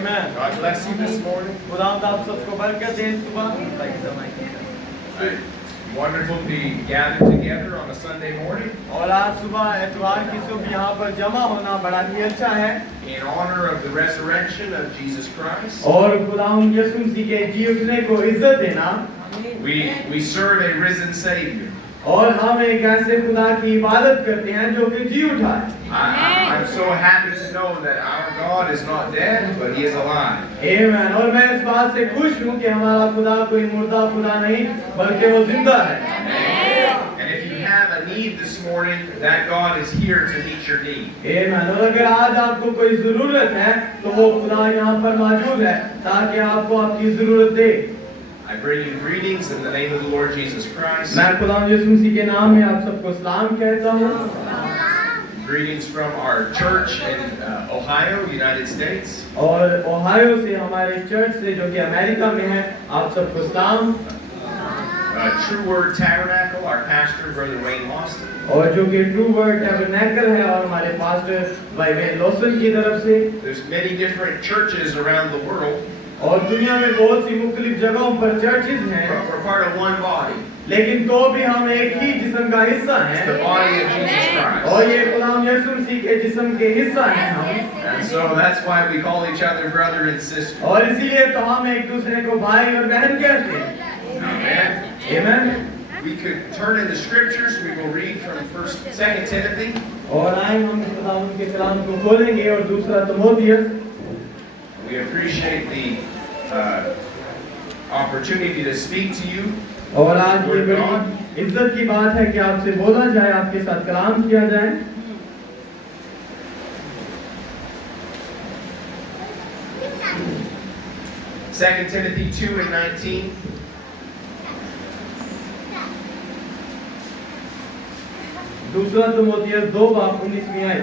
Amen. God bless you this morning. खुदावंद आप सबको बरकत दे इस सुबह। Wonderful to be gathered together on a Sunday morning और आज सुबह इतवार की सुबह यहाँ पर जमा होना बड़ा ही अच्छा है। in honor of the resurrection of Jesus Christ. और खुदावंद यीशु मसीह के जी उठने को इज्जत देना। We serve a risen Savior. और हम एक ऐसे खुदा की इबादत करते हैं जो कि जी उठा है। I'm so happy to know that our God is not dead, but He is alive. Amen. और मैं इस बात से खुश हूँ कि हमारा खुदा कोई मुर्दा खुदा नहीं बल्कि वो जिंदा है। And if you have a need this morning, that God is here to meet your need. Amen. और अगर आज आपको कोई जरूरत है तो वो खुदा यहाँ पर मौजूद है ताकि आपको आपकी जरूरत दे। I bring you greetings in the name of the Lord Jesus Christ. मैं खुदा यीशु मसीह के नाम में आप सबको सलाम कहता हूँ। Greetings from our church in Ohio, United States. और ओहायो से हमारे चर्च से जो कि अमेरिका में है आप सबको सलाम। True Word Tabernacle, our pastor, Brother Wayne Lawson. और जो कि ट्रू वर्ड टैबरनेकल है और हमारे पास्टर भाई वेन लॉसन की तरफ से। There's many different churches around the world. और दुनिया में बहुत सी मुख्तलिफ जगहों पर चर्चेज हैं। We're part of one body. लेकिन तो भी हम एक ही जिस्म का हिस्सा It's हैं। the body of Jesus Christ. और ये खुदाम यीशु मसीह के जिस्म के हिस्सा हैं हम। And so that's why we call each other brother and sister. और इसीलिए तो हम एक दूसरे को भाई और बहन कहते हैं। Amen. Amen. We could turn in the scriptures. We will read from 2 Timothy. और आए हम खुदाम के कलाम को खोलेंगे और दूसरा Timothy. We appreciate the opportunity to speak to you. और आज ये बड़ी इज्जत की बात है कि आपसे बोला जाए, आपके साथ कलाम किया जाए। Second Timothy 2:19. दूसरा तिमोथियस 2:19 आए।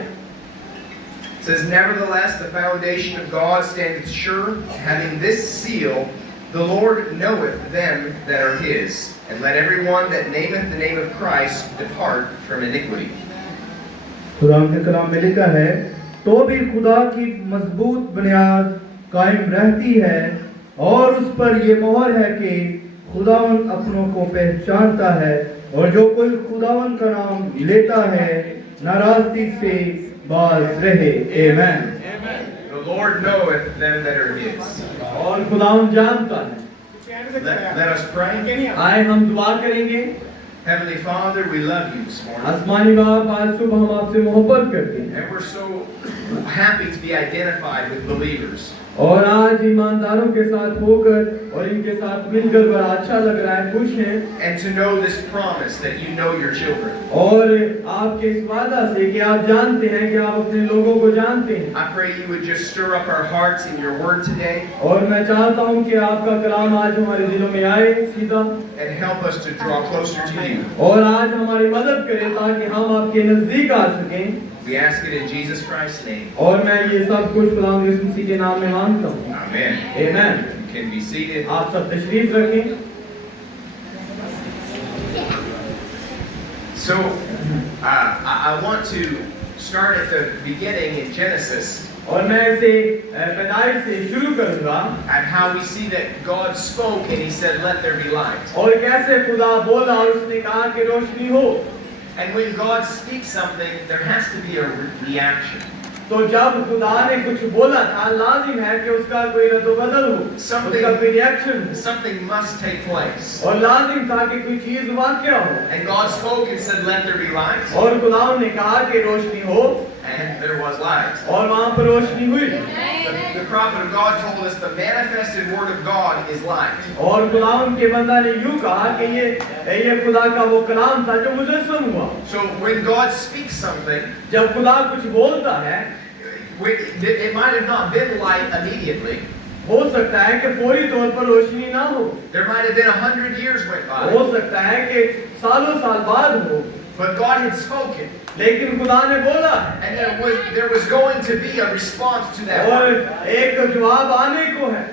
Says, nevertheless, the foundation of God standeth sure, having this seal, the Lord knoweth them that are His, and let everyone that nameth the name of Christ depart from iniquity. खुदा के कलाम में लिखा है, तो भी खुदा की मजबूत बुनियाद कायम रहती है और उस पर ये मोहर है कि खुदावन अपनों को पहचानता है और जो कोई खुदावन का नाम लेता है नाराजगी से बाज रहे। Amen. The Lord knoweth them that are His. और खुदावन जानता है। Let us pray. आए हम दुआ करेंगे। Heavenly Father, we love you this morning. आसमानी बाप, आज सुबह हम आपसे मोहब्बत करते हैं। And we're so happy to be identified with believers. और आज ईमानदारों के साथ होकर और इनके साथ मिलकर बड़ा अच्छा लग रहा है, खुश हैं। And to know this promise that you know your children. और आपके इस वादा से कि आप जानते हैं कि आप अपने लोगों को जानते हैं। I pray you would just stir up our hearts in your word today. और मैं चाहता हूं कि आपका कलाम आज हमारे दिलों में आए सीधा। And help us to draw closer to you. और आज हमारी मदद करें ताकि हम आपके नजदीक आ सकें। We ask it in Jesus Christ's name. और मैं ये सब कुछ खुदा यीशु मसीह के नाम में मांगता हूँ। Amen. Amen. You can be seated. आप सब तशरीफ रखें। So, I want to start at the beginning in Genesis. और मैं इसे पैदाइश से शुरू करूँगा। And how we see that God spoke and He said, "Let there be light." और कैसे खुदा बोला और उसने कहा कि रोशनी हो। And when God speaks something, there has to be a reaction. तो जब खुदा ने कुछ बोला था, लाजिम है कि उसका कोई रद्द-ओ-बदल हो, उसका कोई रिएक्शन हो। Something must take place. और लाजिम था कि कोई चीज वाक़या हो। And God spoke and said, "Let there be light." और खुदा ने कहा कि रोशनी हो। And there was light. और वहाँ पर रोशनी हुई। The prophet of God told us the manifested word of God is light. और खुदा के बंदा ने यूँ कहा कि ये खुदा का वो कलाम था जो मुजस्सम हुआ। So when God speaks something, जब खुदा कुछ बोलता है, it might have not been light immediately. हो सकता है कि फौरी तौर पर रोशनी ना हो। There might have been 100 years went by. हो सकता है कि सालों साल बाद हो। But God had spoken. लेकिन खुदा ने बोला है। And there was going to be a response to that और word. एक जवाब आने को है।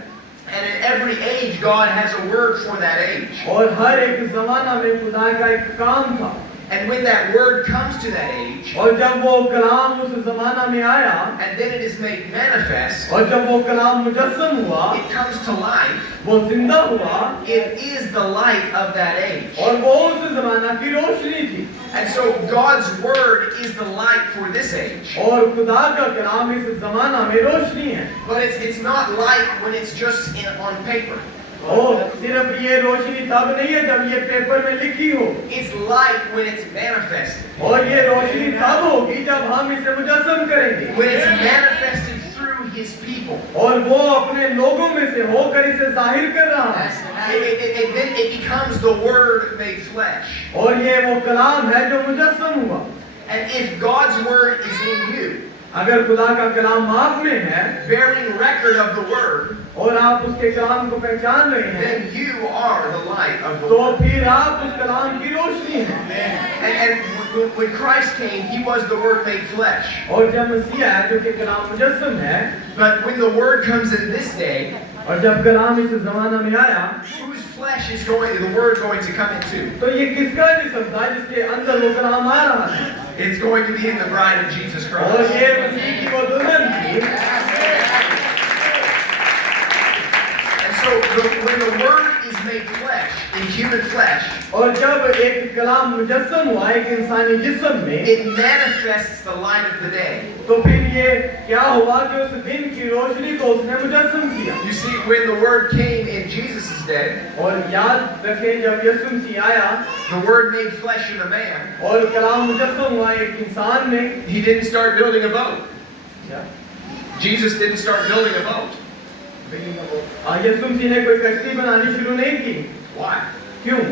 And in every age, God has a word for that age. और हर एक ज़माना में खुदा का एक काम था। And when that word comes to that age, और जब वो कलाम उस जमाना में आया and then it is made manifest, और जब वो कलाम मुजस्सम हुआ, it comes to life, वो जिंदा हुआ it is the light of that age. और वो उस जमाना की रोशनी थी। And so God's word is the light for this age. और खुदा का कलाम इस जमाना में रोशनी है। But it's not light when it's just on paper. और सिर्फ ये रोशनी तब नहीं है जब ये पेपर में लिखी हो, It's light when it's manifested. और ये रोशनी तब होगी जब हम इसे मुजस्सम करेंगे, When it's manifested through His people. और वो अपने लोगों में से होकर इसे जाहिर कर रहा है। Then it becomes the word made flesh. और ये वो कलाम है जो मुजस्सम हुआ। And if God's word is in you, अगर खुदा का कलाम आप में है bearing record of the word, और आप उसके कलाम को पहचान रहे हैं, then you are the light of the तो world. फिर आप उस कलाम की रोशनी हैं। And when Christ came, He was the Word made flesh. और जब मसीह आया जो कि कलाम मुजस्सम है, But when the Word comes in this day, और जब कलाम इस जमाना में आया, whose flesh is the Word going to come into? तो ये किसका जिस्म था जिसके अंदर वो कलाम आ रहा था? It's going to be in the bride of Jesus और Christ. ये मसीह की वो दुल्हन थी। And so when the Word is made flesh, in human flesh, और जब एक कलाम मुजस्सम हुआ एक इंसानी जिस्म में, it manifests the light of the day. तो फिर ये क्या हुआ कि उस दिन की रोशनी को उसने मुजस्सम किया। You see, when the Word came in Jesus' day, और याद रखें जब यीशु मसीह आया the Word made flesh in a man, और कलाम मुजस्सम हुआ एक इंसान में, He didn't start building a boat. क्या? Jesus didn't start building a boat. यीशु मसीह ने कोई कश्ती बनानी शुरू नहीं की। Why? क्यों?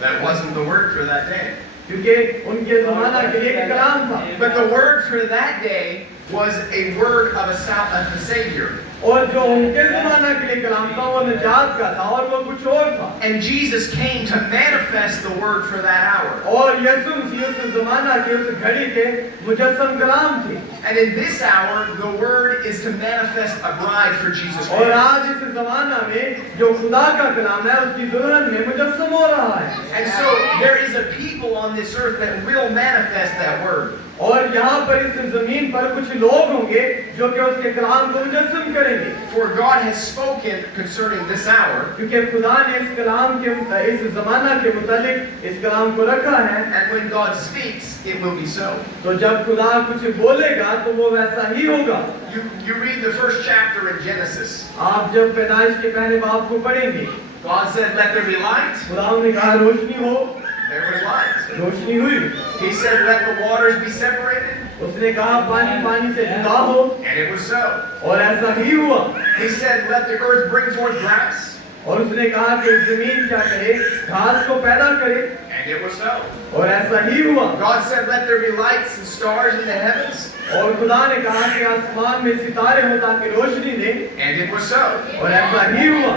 That wasn't the word for that day. क्योंकि उनके जमाना के लिए एक कलाम था, But the word for that day was a word of a Savior. और जो उनके जमाना के लिए कलाम था वो निजात का था और वो कुछ और था। And Jesus came to manifest the word for that hour. और यीशु मसीह उस जमाना के उस घड़ी के मुजस्सम कलाम थे। And in this hour, the word is to manifest a bride for Jesus और Christ. आज इस जमाना में जो खुदा का कलाम है उसकी दुल्हन में मुजस्सम हो रहा है। And so there is a people on this earth that will manifest that word. और यहाँ पर इस जमीन पर कुछ लोग होंगे जो कि उसके कलाम को मुजस्सम करेंगे। For God has spoken concerning this hour. क्योंकि खुदा ने इस कलाम के इस जमाना के मुतालिक इस कलाम को रखा है। And when God speaks, it will be so. तो जब खुदा कुछ बोलेगा तो वो वैसा ही होगा। You read the first chapter in Genesis. आप जब पैदाइश के पहले बाप को पढ़ेंगे, God said, "Let there be light." खुदा ने कहा रोशनी हो, There was light. रोशनी हुई। He said, "Let the waters be separated." उसने कहा पानी पानी से जुदा हो, And it was so. और ऐसा ही हुआ। He said, "Let the earth bring forth grass." और उसने कहा कि जमीन क्या करे, घास को पैदा करे, And it was so. और ऐसा ही हुआ। God said, "Let there be lights and stars in the heavens." और खुदा ने कहा कि आसमान में सितारे हो ताकि रोशनी दे, And it was so. और ऐसा ही हुआ।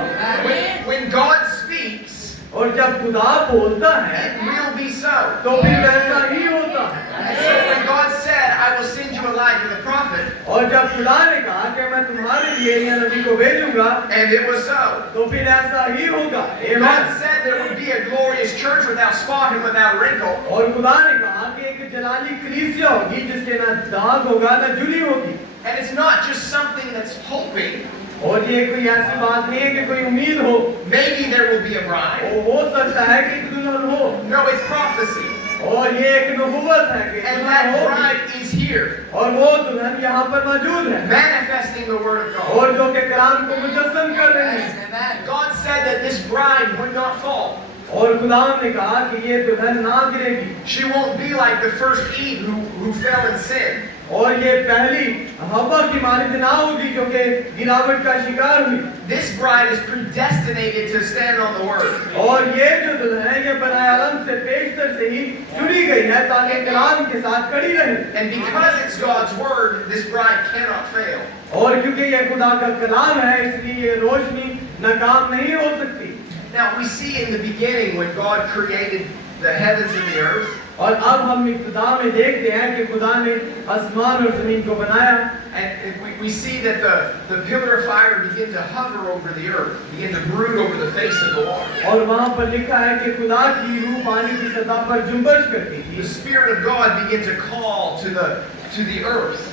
When God speaks, और जब खुदा बोलता है it will be so. तो फिर वैसा ही होता है। And so when God said, "I will send you Elijah the prophet," और जब खुदा ने कहा कि मैं तुम्हारे लिए एलिया नबी को भेजूंगा, and it was so. तो फिर ऐसा ही होगा। God said there would be a glorious church without spot and without wrinkle. और खुदा ने कहा कि एक जलाली कलीसिया होगी जिसके ना दाग होगा ना जुली होगी। And it's not just something that's hoping. और ये कोई ऐसी बात नहीं है कि कोई उम्मीद हो, Maybe there will be a bride. और हो सकता है कि एक दुल्हन हो, No, it's prophecy. और ये एक नबूवत है कि And दुल्हन that होगी, bride is here, और वो दुल्हन यहाँ पर मौजूद है, manifesting the word of God. और जो के कलाम को मुजस्सम कर रहे हैं। God said that this bride would not fall. और खुदा ने कहा कि ये दुल्हन ना गिरेगी, She won't be like the first Eve who fell in sin. और ये पहली हवा की मानद ना होगी जो कि गिरावट का शिकार हुई। This bride is predestinated to stand on the word. और ये जो दुल्हन है ये बनाए आलम से पेशतर से ही चुनी गई है ताकि कलाम के साथ खड़ी रहे। And because it's God's word, this bride cannot fail. और क्योंकि ये खुदा का कलाम है इसलिए ये रोशनी नाकाम नहीं हो सकती। Now we see in the beginning when God created the heavens and the earth, और अब हम इब्तिदा में देखते हैं कि खुदा ने आसमान और जमीन को बनाया, and we see that the pillar of fire began to hover over the earth, began to brood over the face of the water. और वहाँ पर लिखा है कि खुदा की रूह पानी की सतह पर जुम्बश करती the थी Spirit of God began to call to the earth.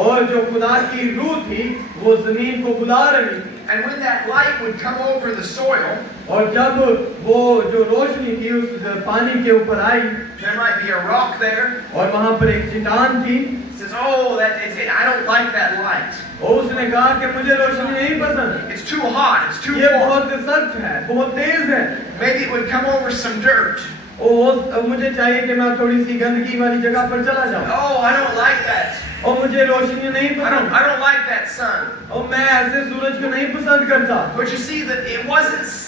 और जो खुदा की रूह थी वो जमीन को बुला रही थी And when that light would come over the soil, और जब वो जो रोशनी थी उस पानी के ऊपर आई there might be a rock there. और वहां पर एक चट्टान थी It says, "Oh, that is it. I don't like that light. और उसने कहा कि मुझे रोशनी नहीं पसंद It's too hot. It's too ये warm." बहुत सख्त है बहुत तेज है Maybe it would come over some dirt. और मुझे चाहिए कि मैं थोड़ी सी गंदगी वाली जगह पर चला जाऊं Oh, I don't like that. और मुझे रोशनी नहीं पसंद I don't like that sun. और मैं ऐसे सूरज को नहीं पसंद करता But you see that it wasn't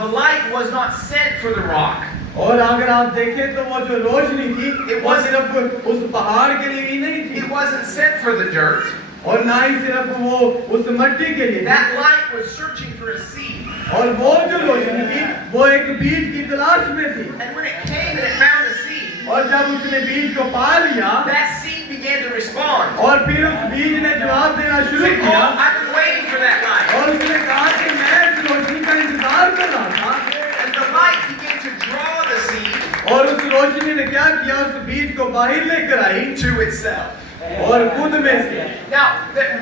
the light was not sent for the rock. और अगर आप देखें तो वो जो रोशनी थी वो सिर्फ उस पहाड़ के लिए ही नहीं थी It wasn't sent for the dirt. और ना ही सिर्फ वो उस मिट्टी के लिए थी। That light was searching for a seed. और वो जो रोशनी थी वो एक बीज की तलाश में थी And when it came and it found a seed, और जब उसने बीज को पा लिया that seed began to respond. और फिर उस बीज ने जवाब देना शुरू Say, किया "Oh, I've been waiting for that light." और उसने कहा कि मैं इस रोशनी का इंतजार कर रहा था And the light began to draw the seed और उस रोशनी ने क्या किया उस बीज को बाहर लेकर आई to itself. और खुद में से Now,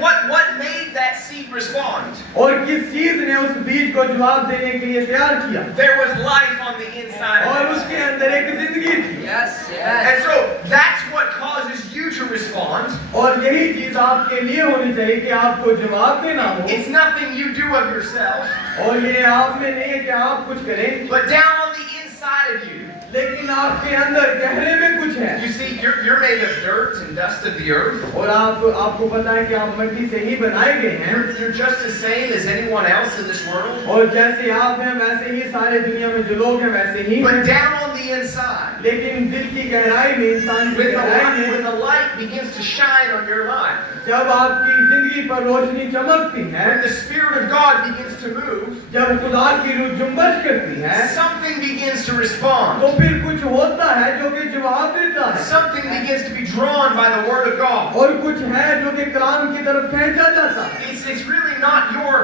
what made that seed respond? और किस चीज ने उस बीज को जवाब देने के लिए तैयार किया There was life on the inside और of it. उसके अंदर एक जिंदगी थी Yes, yes. And so that's what causes you to respond. और यही चीज आपके लिए होनी चाहिए कि आपको जवाब देना हो It's nothing you do of yourself, और ये आप में नहीं है कि आप कुछ करें but down on the inside of you. लेकिन आपके अंदर गहरे में कुछ है You see, you're made of dirt and dust of the earth. और आपको पता है कि आप मिट्टी से ही बनाए गए हैं You're just the same as anyone else in this world. और जैसे आप हैं वैसे ही सारे दुनिया में जो लोग हैं वैसे ही But हैं down on the inside, लेकिन दिल की गहराई में इंसान की गहराई when में the light begins to shine on your life, जब आपकी जिंदगी पर रोशनी चमकती है when the Spirit of God begins to move, जब खुदा की रूह जुम्बश करती है something begins to respond. तो फिर कुछ होता है जो कि जवाब देता है Something begins to be drawn by the Word of God. और कुछ है जो कि कलाम की तरफ खींचा जाता है It's really not your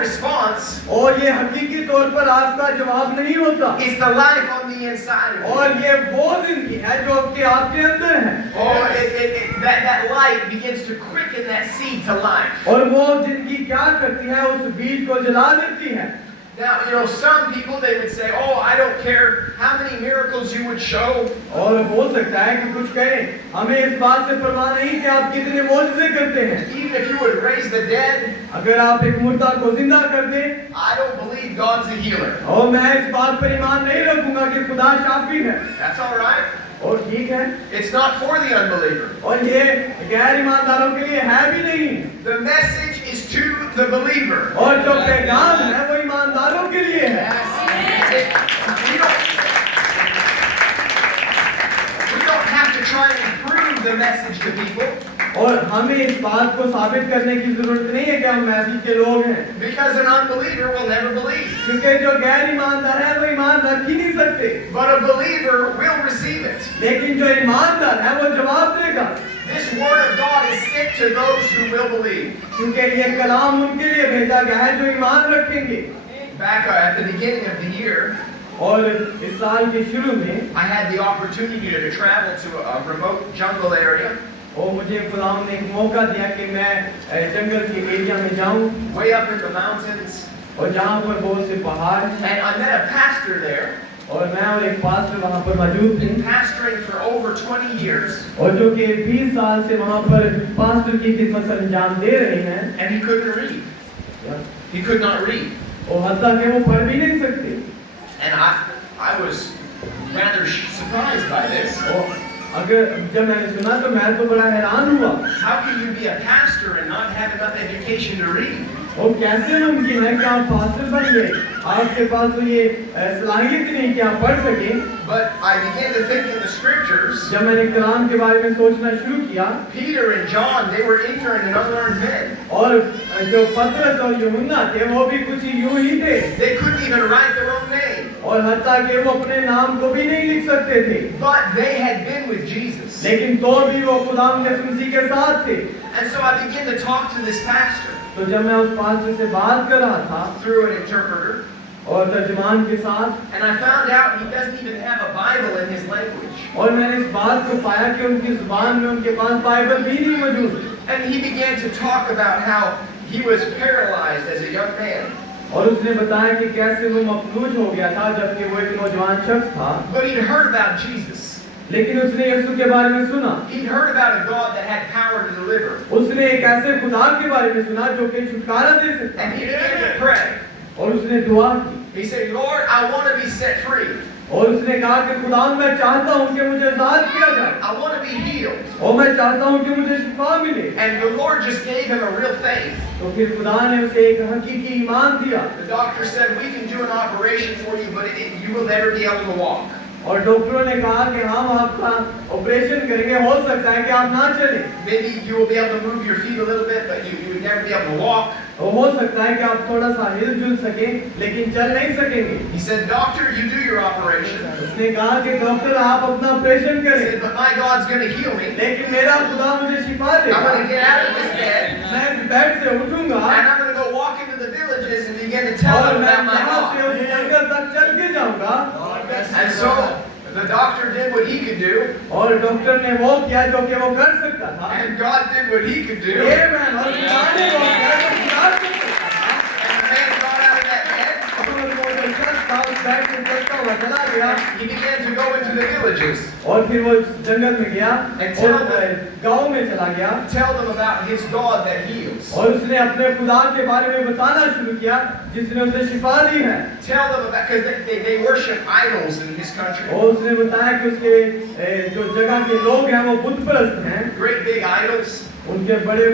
response. और ये हकीकी तौर पर आपका जवाब नहीं होता It's the life on the inside of you. और ये वो जिंदगी है जो कि आपके अंदर है Oh, that light begins to quicken that seed to life. और वो जिंदगी क्या करती है उस बीज को जला देती है Now, some people, they would say, "Oh, I don't care how many miracles you would show. और हो सकता है कि कुछ कहें हमें इस बात से परवाह नहीं कि आप कितने मौजज़े करते हैं Even if you would raise the dead, अगर आप एक मुर्दा को जिंदा कर दें I don't believe God's a healer." और मैं इस बात पर ईमान नहीं रखूंगा कि खुदा शाफी है That's all right. और ठीक है It's not for the unbeliever. और ये गैर ईमानदारों के लिए है भी नहीं The message is to the believer. और जो पैगाम है वो ईमानदारों के लिए है We don't have to try and prove the message to people, और हमें इस बात को साबित करने की जरूरत नहीं है कि हम मैसेज के लोग हैं because an unbeliever will never believe. क्योंकि जो गैर ईमानदार है वो ईमान रख ही नहीं सकते But a believer will receive it. लेकिन जो ईमानदार है वो जवाब देगा This word of God is sent to those who will believe. क्योंकि ये कलाम उनके लिए भेजा गया है जो ईमान रखेंगे Back at the beginning of the year, और इस साल के शुरू में I had the opportunity to travel to a remote jungle area, और मुझे खुदाम ने एक मौका दिया कि मैं जंगल के एरिया में जाऊं way up in the mountains, और जहां पर बहुत से पहाड़ हैं and I met a pastor there, और मैं और एक पास्टर वहां पर मौजूद थे been pastoring for over 20 years, और जो कि 20 साल से वहां पर पास्टर की खिदमत अंजाम दे रहे हैं and he couldn't read. He could not read. और हत्ता कि वो पढ़ भी नहीं सकते And I was rather surprised by this. और अगर जब मैंने सुना तो मैं तो बड़ा हैरान हुआ How can you be a pastor and not have enough education to read? और कैसे मुमकिन है कि आप पास्टर बन गए आपके पास तो ये सलाहियत नहीं कि आप पढ़ सकें But I began to think in the scriptures, जब मैंने कलाम के बारे में सोचना शुरू किया Peter and John, they were ignorant and unlearned men. और जो पतरस और यूहन्ना थे वो भी कुछ यूं ही थे They couldn't even write their own name. और हत्ता कि वो अपने नाम को भी नहीं लिख सकते थे But they had been with Jesus. लेकिन तो भी वो खुदाम के मसीह के साथ थे And so I began to talk to this pastor तो जब मैं उस पास्टर से बात कर रहा था through an interpreter. और तर्जुमान के साथ, And I found out he doesn't even have a Bible in his language. और मैंने इस बात को पाया कि उनकी जुबान में उनके पास बाइबल भी नहीं मौजूद। And he began to talk about how he was paralyzed as a young man. और उसने बताया कि कैसे वो मफलूज हो गया था जबकि वो एक नौजवान शख्स था, But he'd heard about Jesus. लेकिन उसने यीशु के बारे में सुना। He'd heard about a God that had power to deliver. उसने एक ऐसे खुदा के बारे में सुना जो कि छुटकारा दे सकता And he है, began to pray. और उसने दुआ की He said, Lord, I want to be set free. और उसने कहा कि खुदा मैं चाहता हूँ कि मुझे आजाद किया जाए, I want to be healed. और मैं चाहता हूँ कि मुझे शिफा मिले। And the Lord just gave him a real faith. तो फिर खुदा ने उसे एक हकीकी ईमान दिया, The doctor said, we can do an operation for you, but you will never be able to walk. और डॉक्टरों ने कहा कि हम आपका ऑपरेशन करेंगे, हो सकता है कि आप ना चले, Maybe you will be able to move your feet a little bit, but you would never be able to walk. और हो सकता है कि आप थोड़ा सा हिल-जुल सके लेकिन चल नहीं सकेंगे। He said, doctor, you do your operation. उसने कहा कि डॉक्टर आप अपना ऑपरेशन He करें, said, but my God's going to heal me. लेकिन मेरा खुदा मुझे शिफा I'm देगा। going to get out of this bed, मैं इस बेड से उठूंगा and I'm going to go walk into the villages and begin to tell और them मैं about my यहाँ से God. उस जंगल तक चल के जाऊंगा। And so the doctor did what he could do, और डॉक्टर ने वो किया जो कि वो कर सकता था। and God did what he could do. आमेन। और खुदा ने वो किया जो खुदा कर सकता था। And the man got out of that bed. और वो जो शख्स था उस बेड से चलता हुआ चला गया, He began to go into the villages, और फिर वो जंगल में गया और गांव में चला गया, tell them about his God that heals. और उसने अपने खुदा के बारे में बताना शुरू किया जिसने उसे शिफा दी है। Tell them about, because they worship idols in his country. और उसने बताया कि उसके जो जगह के लोग हैं वो बुत परस्त हैं, Great big idols, उनके बड़े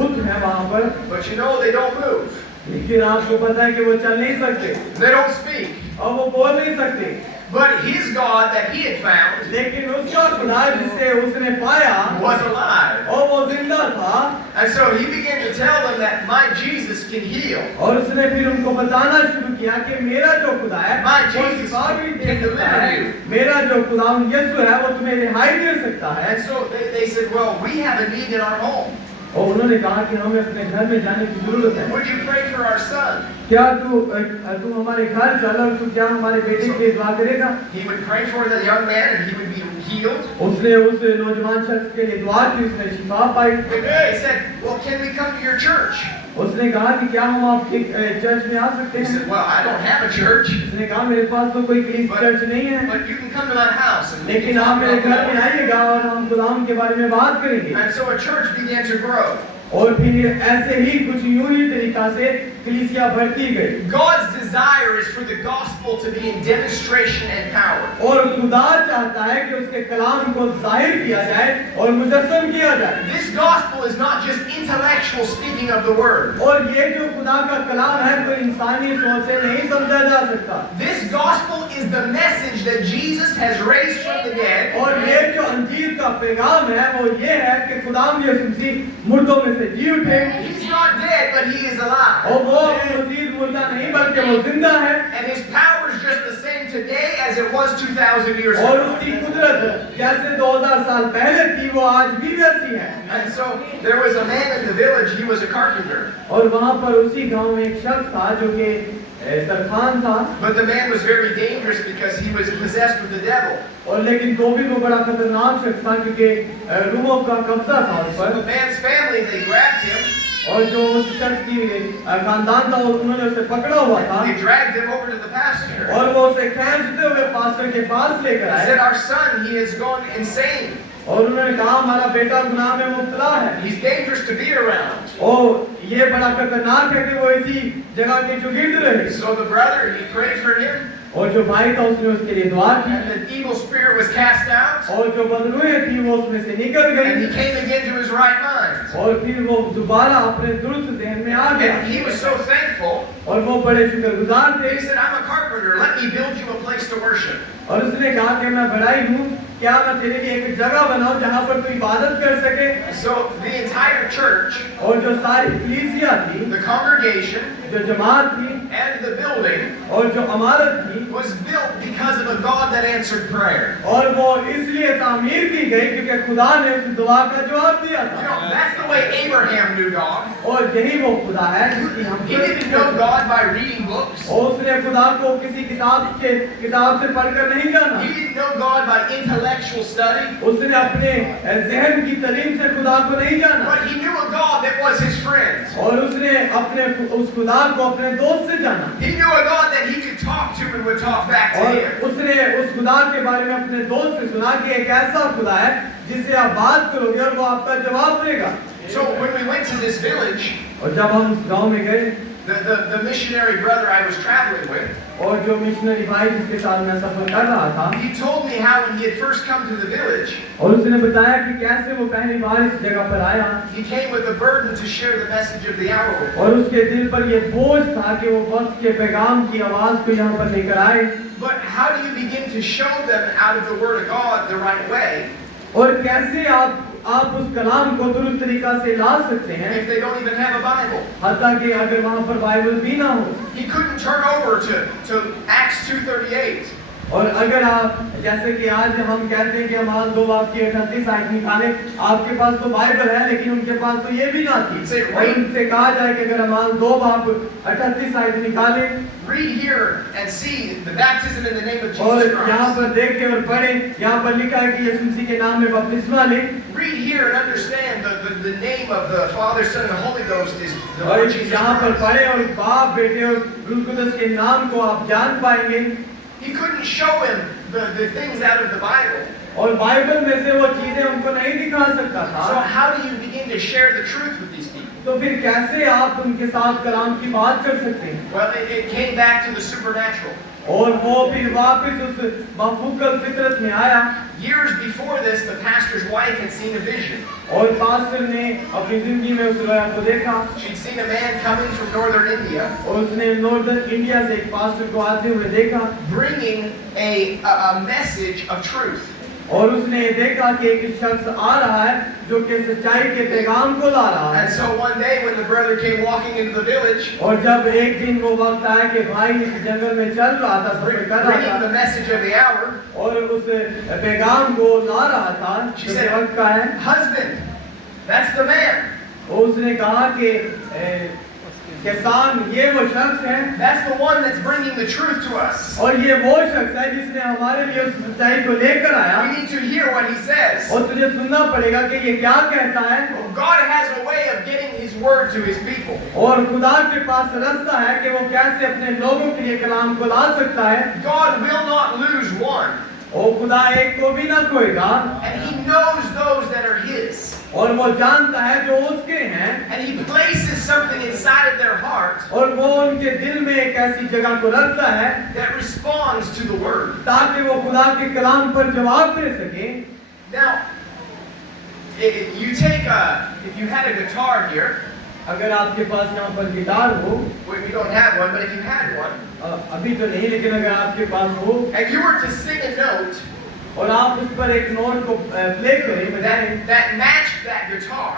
बुत हैं वहाँ पर, but you know they don't move. लेकिन आपको पता है कि वो चल नहीं सकते They don't speak. और वो बोल नहीं सकते। But his God that he had found लेकिन उसका खुदा जिसे उसने पाया was alive. और वो जिंदा था, And so he began to tell them that my Jesus can heal. और उसने फिर उनको बताना शुरू किया कि मेरा जो खुदा है My वो Jesus शिफा भी दे can सकता deliver है, you. मेरा जो खुदा यीशु है वो तुम्हें रिहाई दे सकता है। And so they said, well, we have a need in our home. और उन्होंने कहा कि हमें अपने घर में जाने की जरूरत है, Would you pray for our son? क्या तू हमारे घर चल और तू क्या हमारे बेटे के लिए दुआ करेगा? He would pray for the young man and he would be healed. उसने उस नौजवान शख्स के लिए दुआ की, उसने शिफा पाई। They said, well, can we come to your church? उसने कहा कि क्या हम आपके चर्च में आ सकते He हैं? said, well, I don't have a church, उसने कहा मेरे पास तो कोई कलीसिया चर्च नहीं है, but you can come to my house and we लेकिन can आप talk मेरे about घर में the आइएगा और हम खुदाम के बारे में बात करेंगे। Lord. And so a church began to grow. और फिर ऐसे ही कुछ यूं ही तरीका से कलीसिया बढ़ती गई। God's desire is for the gospel to be in demonstration and power. और खुदा चाहता है कि उसके कलाम को जाहिर किया जाए और मुजस्सम किया जाए। This gospel is not just intellectual speaking of the word. और ये जो खुदा का कलाम है तो इंसानी सोच से नहीं समझा जा सकता। This gospel is the message that Jesus has raised from the dead. और ये जो अंजील का पैगाम है वो ये है कि खुदाम यीशु मसीह मुर्दों में से जी उठे, He's not dead, but he is alive. और वो मजीद मुर्दा नहीं बल्कि वो जिंदा है, And his power is just the same today as it was 2,000 years और ago. उसकी कुदरत जैसे 2000 साल पहले थी वो आज भी वैसी है। And so there was a man in the village, he was a carpenter. और वहाँ पर उसी गांव में एक शख्स था जो कि तरखान था, But the man was very dangerous because he was possessed with the devil. और लेकिन तो भी वो बड़ा खतरनाक शख्स था क्योंकि रूहों का कब्जा था उस So the पर, man's family, they grabbed him, और जो उस शख्स की खानदान था उन्होंने उसे पकड़ा हुआ था they dragged him over to the pastor. और वो उसे खींचते हुए पास्टर के पास लेकर He आए said, our son, he has gone insane. और उन्होंने कहा हमारा बेटा गुनाह में मुब्तला है, He's dangerous to be around. और ये बड़ा खतरनाक है कि वो इसी जगह के चुगिर्द रहे। So the brother, he prayed for him, और जो भाई था उसने उसके लिए दुआ की, and the evil spirit was cast out, और जो बदरूहें थी वो उसमें से निकल and गई, he came again to his right mind. और फिर वो दोबारा अपने दुरुस्त ज़हन में आ गया, And he was so thankful, और वो बड़े शुक्रगुजार थे। he said, I'm a carpenter, let me build you a place to worship. और उसने कहा कि मैं बढ़ाई हूँ, क्या मैं तेरे लिए एक जगह बनाऊं जहाँ पर तू इबादत कर सके। So the entire church, और जो सारी कलीसिया थी, the congregation, जो जमात थी, And the building और जो इमारत थी was built because of a God that answered prayer. और वो इसलिए तामीर की गई क्योंकि खुदा ने उस दुआ का जवाब दिया You था। know, that's the way Abraham knew God. और यही वो खुदा है जिसकी हम He didn't know God by reading books. और उसने खुदा को किसी किताब से पढ़कर नहीं जाना। He didn't know God by intellectual study. उसने अपने जहन की तालीम से खुदा को नहीं जाना। But he knew a God that was his friend. और उसने अपने उस खुदा को अपने दोस्त से जाना। He knew a God that he could talk to and would talk back to और him. उसने उस खुदा के बारे में अपने दोस्त से सुना कि एक ऐसा खुदा है जिससे आप बात करोगे और वो आपका जवाब देगा। So when we went to this village, और जब हम उस गांव में गए the missionary brother I was traveling with, और जो मिशनरी भाई जिसके साथ मैं सफर कर रहा था, he told me how when he had first come to the village, और उसने बताया कि कैसे वो पहली बार इस जगह पर आया he came with a burden to share the message of the hour with. और उसके दिल पर ये बोझ था कि वो वक्त के पैगाम की आवाज को यहाँ पर लेकर आए। But how do you begin to show them out of the Word of God the right way और कैसे आप उस कलाम को दुरुस्त तरीका से ला सकते हैं if they don't even have a Bible? हत्ता कि अगर वहाँ पर बाइबल भी ना हो। He couldn't turn over to Acts 2:38. और अगर आप जैसे कि आज हम कहते हैं कि हमारा 2 बाब की 38 आयत निकाले, आपके पास तो बाइबल है लेकिन उनके पास तो ये भी ना थी। और उनसे कहा जाए कि अगर हमारा 2 बाब 38 आयत निकाले Read here and see the baptism in the name of और Jesus यहाँ Christ. पर देखें और पढ़ें, यहाँ पर लिखा है कि यीशु मसीह के नाम में बपतिस्मा लें। Read here and understand the name of the Father, Son, and Holy Ghost is the और Lord Jesus यहाँ पर Christ. पढ़ें और बाप बेटे और रूह कुदस के नाम को आप जान पाएंगे। He couldn't show him the things out of the Bible. और बाइबल में से वो चीजें उनको नहीं दिखा सकता So था। how do you begin to share the truth with these people? तो फिर कैसे आप उनके साथ कलाम की बात कर सकते हैं? Well, it came back to the supernatural. और वो फिर वापस उस मफूकल फितरत में आया। Years before this, the pastor's wife had seen a vision. और पास्टर ने अपनी जिंदगी में उस रोया को देखा She'd seen a man coming from northern India, और उसने नॉर्दर्न इंडिया से एक पास्टर को आते हुए देखा bringing a message of truth. और उसने देखा कि एक शख्स आ रहा है जो कि सच्चाई के पैगाम को ला रहा And है। so one day when the brother came walking into the village, और जब एक दिन वो वक्त आया कि भाई इस जंगल में चल रहा था, सफर कर bringing रहा the था message of the hour, और उस पैगाम को ला रहा था She जो said, कि वक्त का है। husband, that's the man. और उसने कहा कि किसान ये वो शख्स है That's the one that's bringing the truth to us. और ये वो शख्स है जिसने हमारे लिए उस सच्चाई को लेकर आया। We need to hear what he says. और तुझे सुनना पड़ेगा कि ये क्या कहता है। God has a way of getting his word to his people. और खुदा के पास रास्ता है कि वो कैसे अपने लोगों के लिए कलाम को ला सकता है। God will not lose one. और खुदा एक को भी ना खोएगा And he knows those that are his. और वो जानता है जो उसके हैं And he places something inside of their heart और वो उनके दिल में एक ऐसी जगह को रखता है that responds to the word. ताकि वो खुदा के कलाम पर जवाब दे सके। Now, if you had a guitar here, अगर आपके पास यहाँ पर गिटार हो, we don't have one, but if you had one, अभी तो नहीं लेकिन अगर आपके पास हो and you were to sing a note और आप उस पर एक नोट को प्ले करें बजाएं that matched that guitar,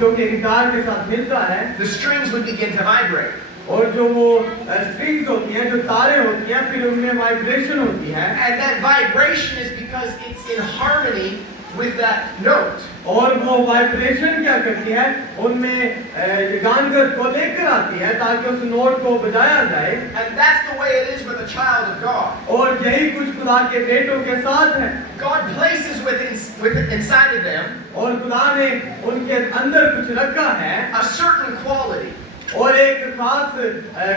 जो कि गिटार के साथ मिलता है the strings would begin to vibrate. और जो वो स्ट्रिंग्स होती हैं, जो तारें होती हैं, फिर उनमें वाइब्रेशन होती है And that vibration is because it's in harmony with that note. और वो वाइब्रेशन क्या करती है, उनमें गानगत को लेकर आती है ताकि उस नोट को बजाया जाए। And that's the way it is with a child of God. और यही कुछ खुदा के बेटों के साथ है। God places inside of them और खुदा ने उनके अंदर कुछ रखा है a certain quality. और एक खास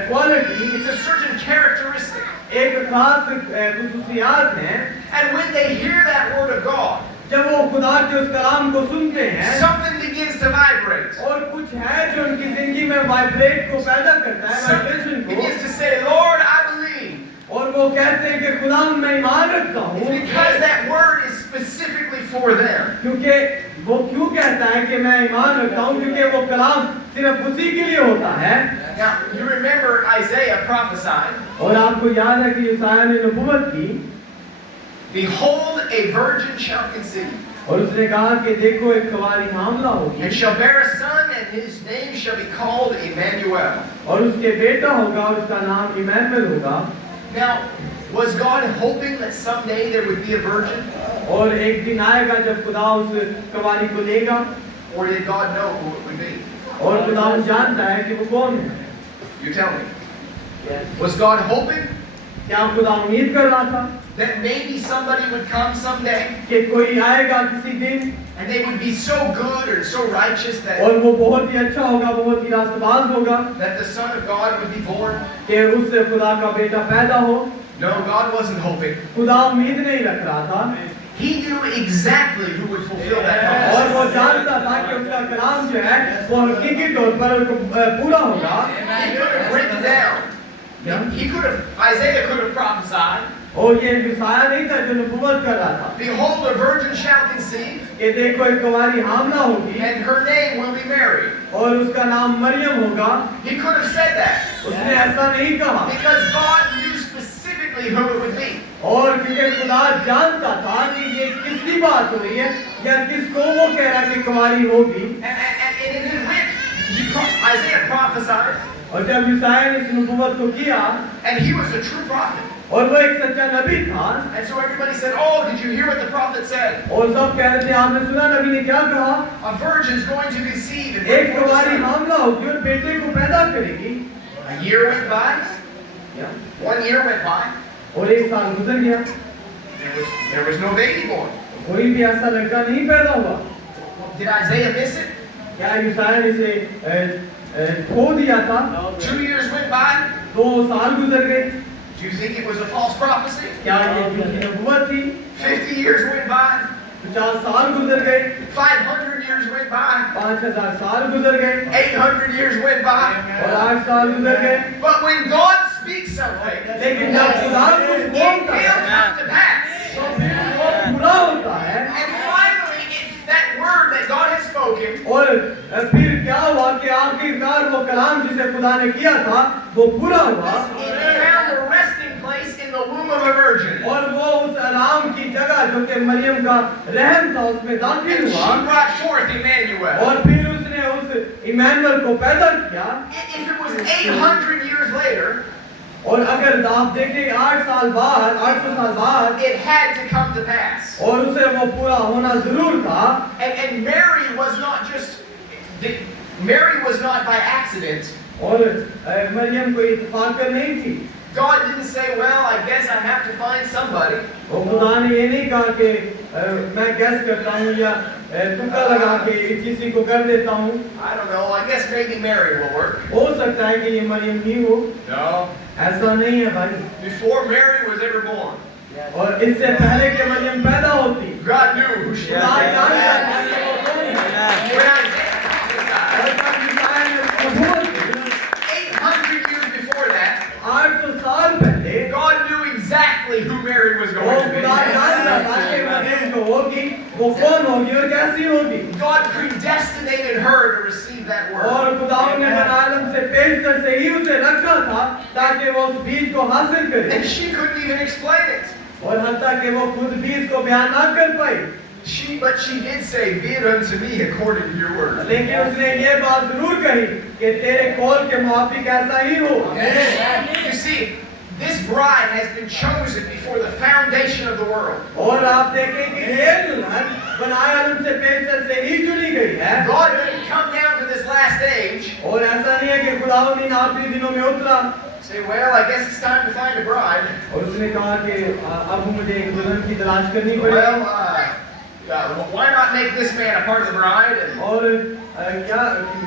quality, It's a certain characteristic. एक खास खुसूसियात हैं। And when they hear that word of God, जब वो खुदा के उस कलाम को सुनते हैं something begins to vibrate. और कुछ है जो उनकी जिंदगी में वाइब्रेट को पैदा करता है, वाइब्रेशन Something को, begins to say, Lord, I believe. और वो कहते हैं कि खुदा मैं ईमान रखता हूँ It's because that word is specifically for them. क्योंकि वो क्यों कहता है कि मैं ईमान रखता हूँ, क्योंकि वो कलाम सिर्फ उसी के लिए होता है। Now, you remember Isaiah prophesied, और आपको याद है कि यशायाह ने नबूवत की Behold, a virgin shall conceive. और उसने कहा कि देखो एक कुंवारी हामला होगी and shall bear a son, and his name shall be called Emmanuel. और उसके बेटा होगा और उसका नाम इमैनुएल होगा। Now, was God hoping that someday there would be a virgin? और एक दिन आएगा जब खुदा उस कुंवारी को लेगा Or did God know who it would be? और खुदा जानता है कि वो कौन है। You tell me. Was God hoping क्या खुदा उम्मीद कर रहा था that maybe somebody would come someday कि कोई आएगा किसी दिन and they would be so good or so righteous that और वो बहुत ही अच्छा होगा, बहुत ही रास्तबाज होगा the Son of God would be born? कि उससे खुदा का बेटा पैदा हो? No, God wasn't hoping. खुदा उम्मीद नहीं रख रहा था। He knew exactly who would fulfill that और वो promise. जानता था कि उसका कलाम जो है वो हकीकी तौर पर पूरा होगा। He could have written down. He could have, Isaiah could have prophesied, और ये यूसाया नहीं था जो नबूवत कर रहा था behold, a virgin shall conceive, कि देखो एक कुंवारी हामला होगी and her name will be Mary. और उसका नाम मरियम होगा। He could have said that उसने ऐसा नहीं कहा because God knew specifically who it would be. और क्योंकि खुदा जानता था कि ये किसकी बात हो रही है या किसको वो कह रहा है कि कुंवारी होगी। And in which Isaiah prophesied, और जब यूसाया ने इस नबूवत को किया and he was a true prophet. और वो एक सच्चा नबी था And so everybody said, oh, did you hear what the prophet said? और सब कह रहे थे आपने सुना नबी ने क्या कहा? A virgin's going to conceive and एक bring forth a कुंवारी son. हामला होगी और बेटे को पैदा करेगी। A year went by. 1 year went by. और एक साल गुजर गया, There was no baby born. कोई भी ऐसा लड़का नहीं पैदा हुआ। Did Isaiah miss it? क्या यूसाया ने इसे खो दिया था? 2 years went by. 2 साल गुजर गए। Do you think it was a false prophecy? क्या ये झूठी नबूवत थी? 50 years went by. 50 साल गुजर गए, 500 years went by. 5000 साल गुजर गए 800 years went by. और 8 साल गुजर गए। But when God speaks something, लेकिन जब खुदा को it बोलता will है come to pass. तो फिर वो पूरा होता है। And finally, it's that word that God has spoken. और फिर क्या हुआ कि आखिरकार वो कलाम जिसे खुदा ने किया था वो पूरा हुआ It found a resting place in the womb of a virgin. और वो उस आराम की जगह जो कि मरियम का रहम था उसमें दाखिल And हुआ she brought forth Emmanuel. और फिर उसने उस इमैनुएल को पैदा किया। If it was 800 years later, और अगर आप देखें 800 साल बाद it had to come to pass. और उसे वो पूरा होना जरूर था। And Mary was not just, Mary was not by accident. और मरियम कोई इत्तेफाक नहीं थी। God didn't say, well, I guess I have to find somebody. और खुदा ने ये नहीं कहा कि मैं गैस करता हूँ या तुक्का लगा के किसी को कर देता हूँ। I don't know, I guess maybe Mary will work. हो सकता है कि ये मरियम ही हो। No. ऐसा नहीं है भाई। Before Mary was ever born, और इससे पहले कि मरियम पैदा होती God knew who she खुदा was. जानता था कि वो कौन है। When Isaiah prophesied, और जब यूसाया ने नबूवत की, 800 years before that, 800 साल पहले God knew exactly who Mary was वो going to खुदा जानता था कि be. मरियम जो होगी वो कौन होगी और कैसी होगी। God predestinated her to receive that word. और खुदा ने बनालम से पेशतर से ही उसे रखा था ताकि वो उस बीज को हासिल करे। And she couldn't even explain it. और हत्ता कि वो खुद भी इसको बयान ना कर पाई, But she did say, be it unto me according to your word. लेकिन उसने ये बात जरूर कही कि तेरे कौल के मुआफिक ऐसा ही हो। You see, this bride has been chosen before the foundation of the world. और आप देखें कि ये दुल्हन बनालम से पेशतर से ही चुनी गई है। God didn't come down to this last age. और ऐसा नहीं है कि खुदा ने इन आखिरी दिनों में उतरा Say, well, I guess it's time to find a bride. और उसने कहा कि अब मुझे एक दुल्हन की तलाश करनी पड़ेगी। Well, why not make this man a part of the bride? And, और क्या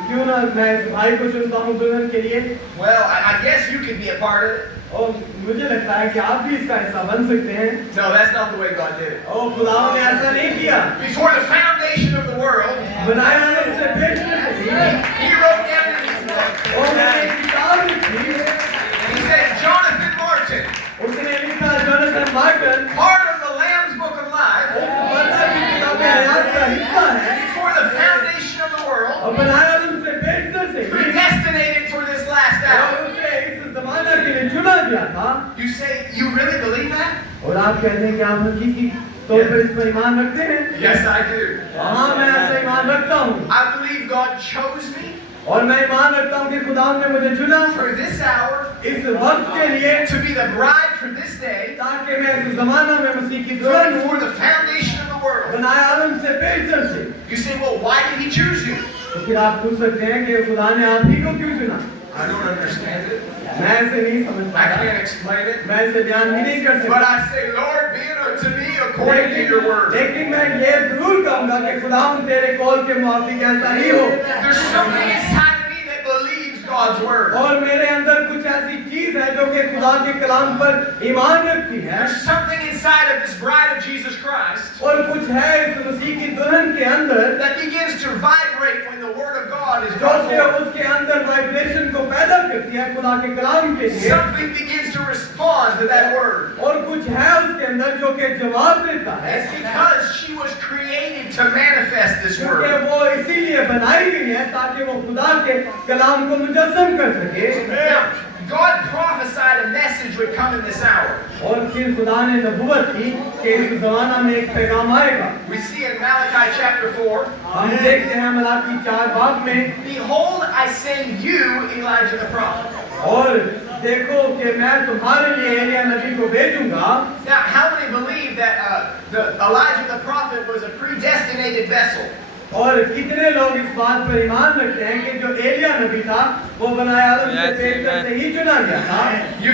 क्यों ना मैं इस भाई को चुनता हूँ दुल्हन के लिए। well, I guess you could be a part of it. और मुझे लगता है कि आप भी इसका हिस्सा बन सकते हैं। No, that's not the way God did it. और खुदा ने ऐसा नहीं किया। Before the foundation of the world, बनालम से पेशतर से He wrote down in His book. और उसने एक किताब लिखी। He said, Jonathan Martin, उसने लिखा Jonathan Marton part of the Lamb's Book of Life, बरसा की किताब हयात का हिस्सा है before the foundation of the world, और बनालम से पेशतर से predestinated for this last और hour. उसे इस ज़माना के लिए चुना गया था। You say, you really believe that? और आप कहते हैं कि आप हकीकी तौर पर इस पर ईमान रखते हैं। Yes, I do. हाँ, मैं ऐसा ईमान रखता हूँ I believe God chose me और मैं ईमान रखता हूँ कि खुदा ने मुझे चुना for this hour इस वक्त के लिए to be the bride for this day, ताकि मैं इस जमाना में मसीह की दुल्हन हूँ before the foundation of the world. बनाए आलम से पेशर से। You say, well, why did He choose you? तो फिर आप पूछ सकते हैं कि खुदा ने आप ही को क्यों चुना? I don't understand it. मैं इसे नहीं समझ I पाता, can't explain it. मैं इसे बयान भी नहीं कर But सकता। I say, Lord, be it unto me according to your word. लेकिन मैं ये जरूर कहूँगा कि खुदा तेरे कॉल के मुआफिक ऐसा ही हो। There's something inside of me that believes God's word. और मेरे अंदर कुछ ऐसी चीज है जो कि खुदा के कलाम पर ईमान रखती है There's something inside of this bride of Jesus Christ और कुछ है इस मसीह की दुल्हन के अंदर that begins to vibrate when the word of God is जो brought कि forth. उसके अंदर वाइब्रेशन को पैदा करती है खुदा के कलाम के लिए Something begins to respond to that word. और कुछ है उसके अंदर जो कि जवाब देता है It's because she was created to manifest this क्योंकि word. वो इसीलिए बनाई गई है ताकि वो खुदा के कलाम को मुजस्सम कर सके Now, God prophesied a message would come in this hour. और फिर खुदा ने नबूवत की कि इस जमाना में एक पैगाम आएगा। We see in Malachi chapter 4, हम देखते हैं मलाकी 4 बाब में behold, I send you Elijah the prophet. और देखो कि मैं तुम्हारे लिए एलिया नबी को भेजूंगा। Now, how many believe that Elijah the prophet was a predestinated vessel? और कितने लोग इस बात पर ईमान रखते हैं कि जो एलिया नबी था वो बनाया आदम से पेशर से ही चुना गया था,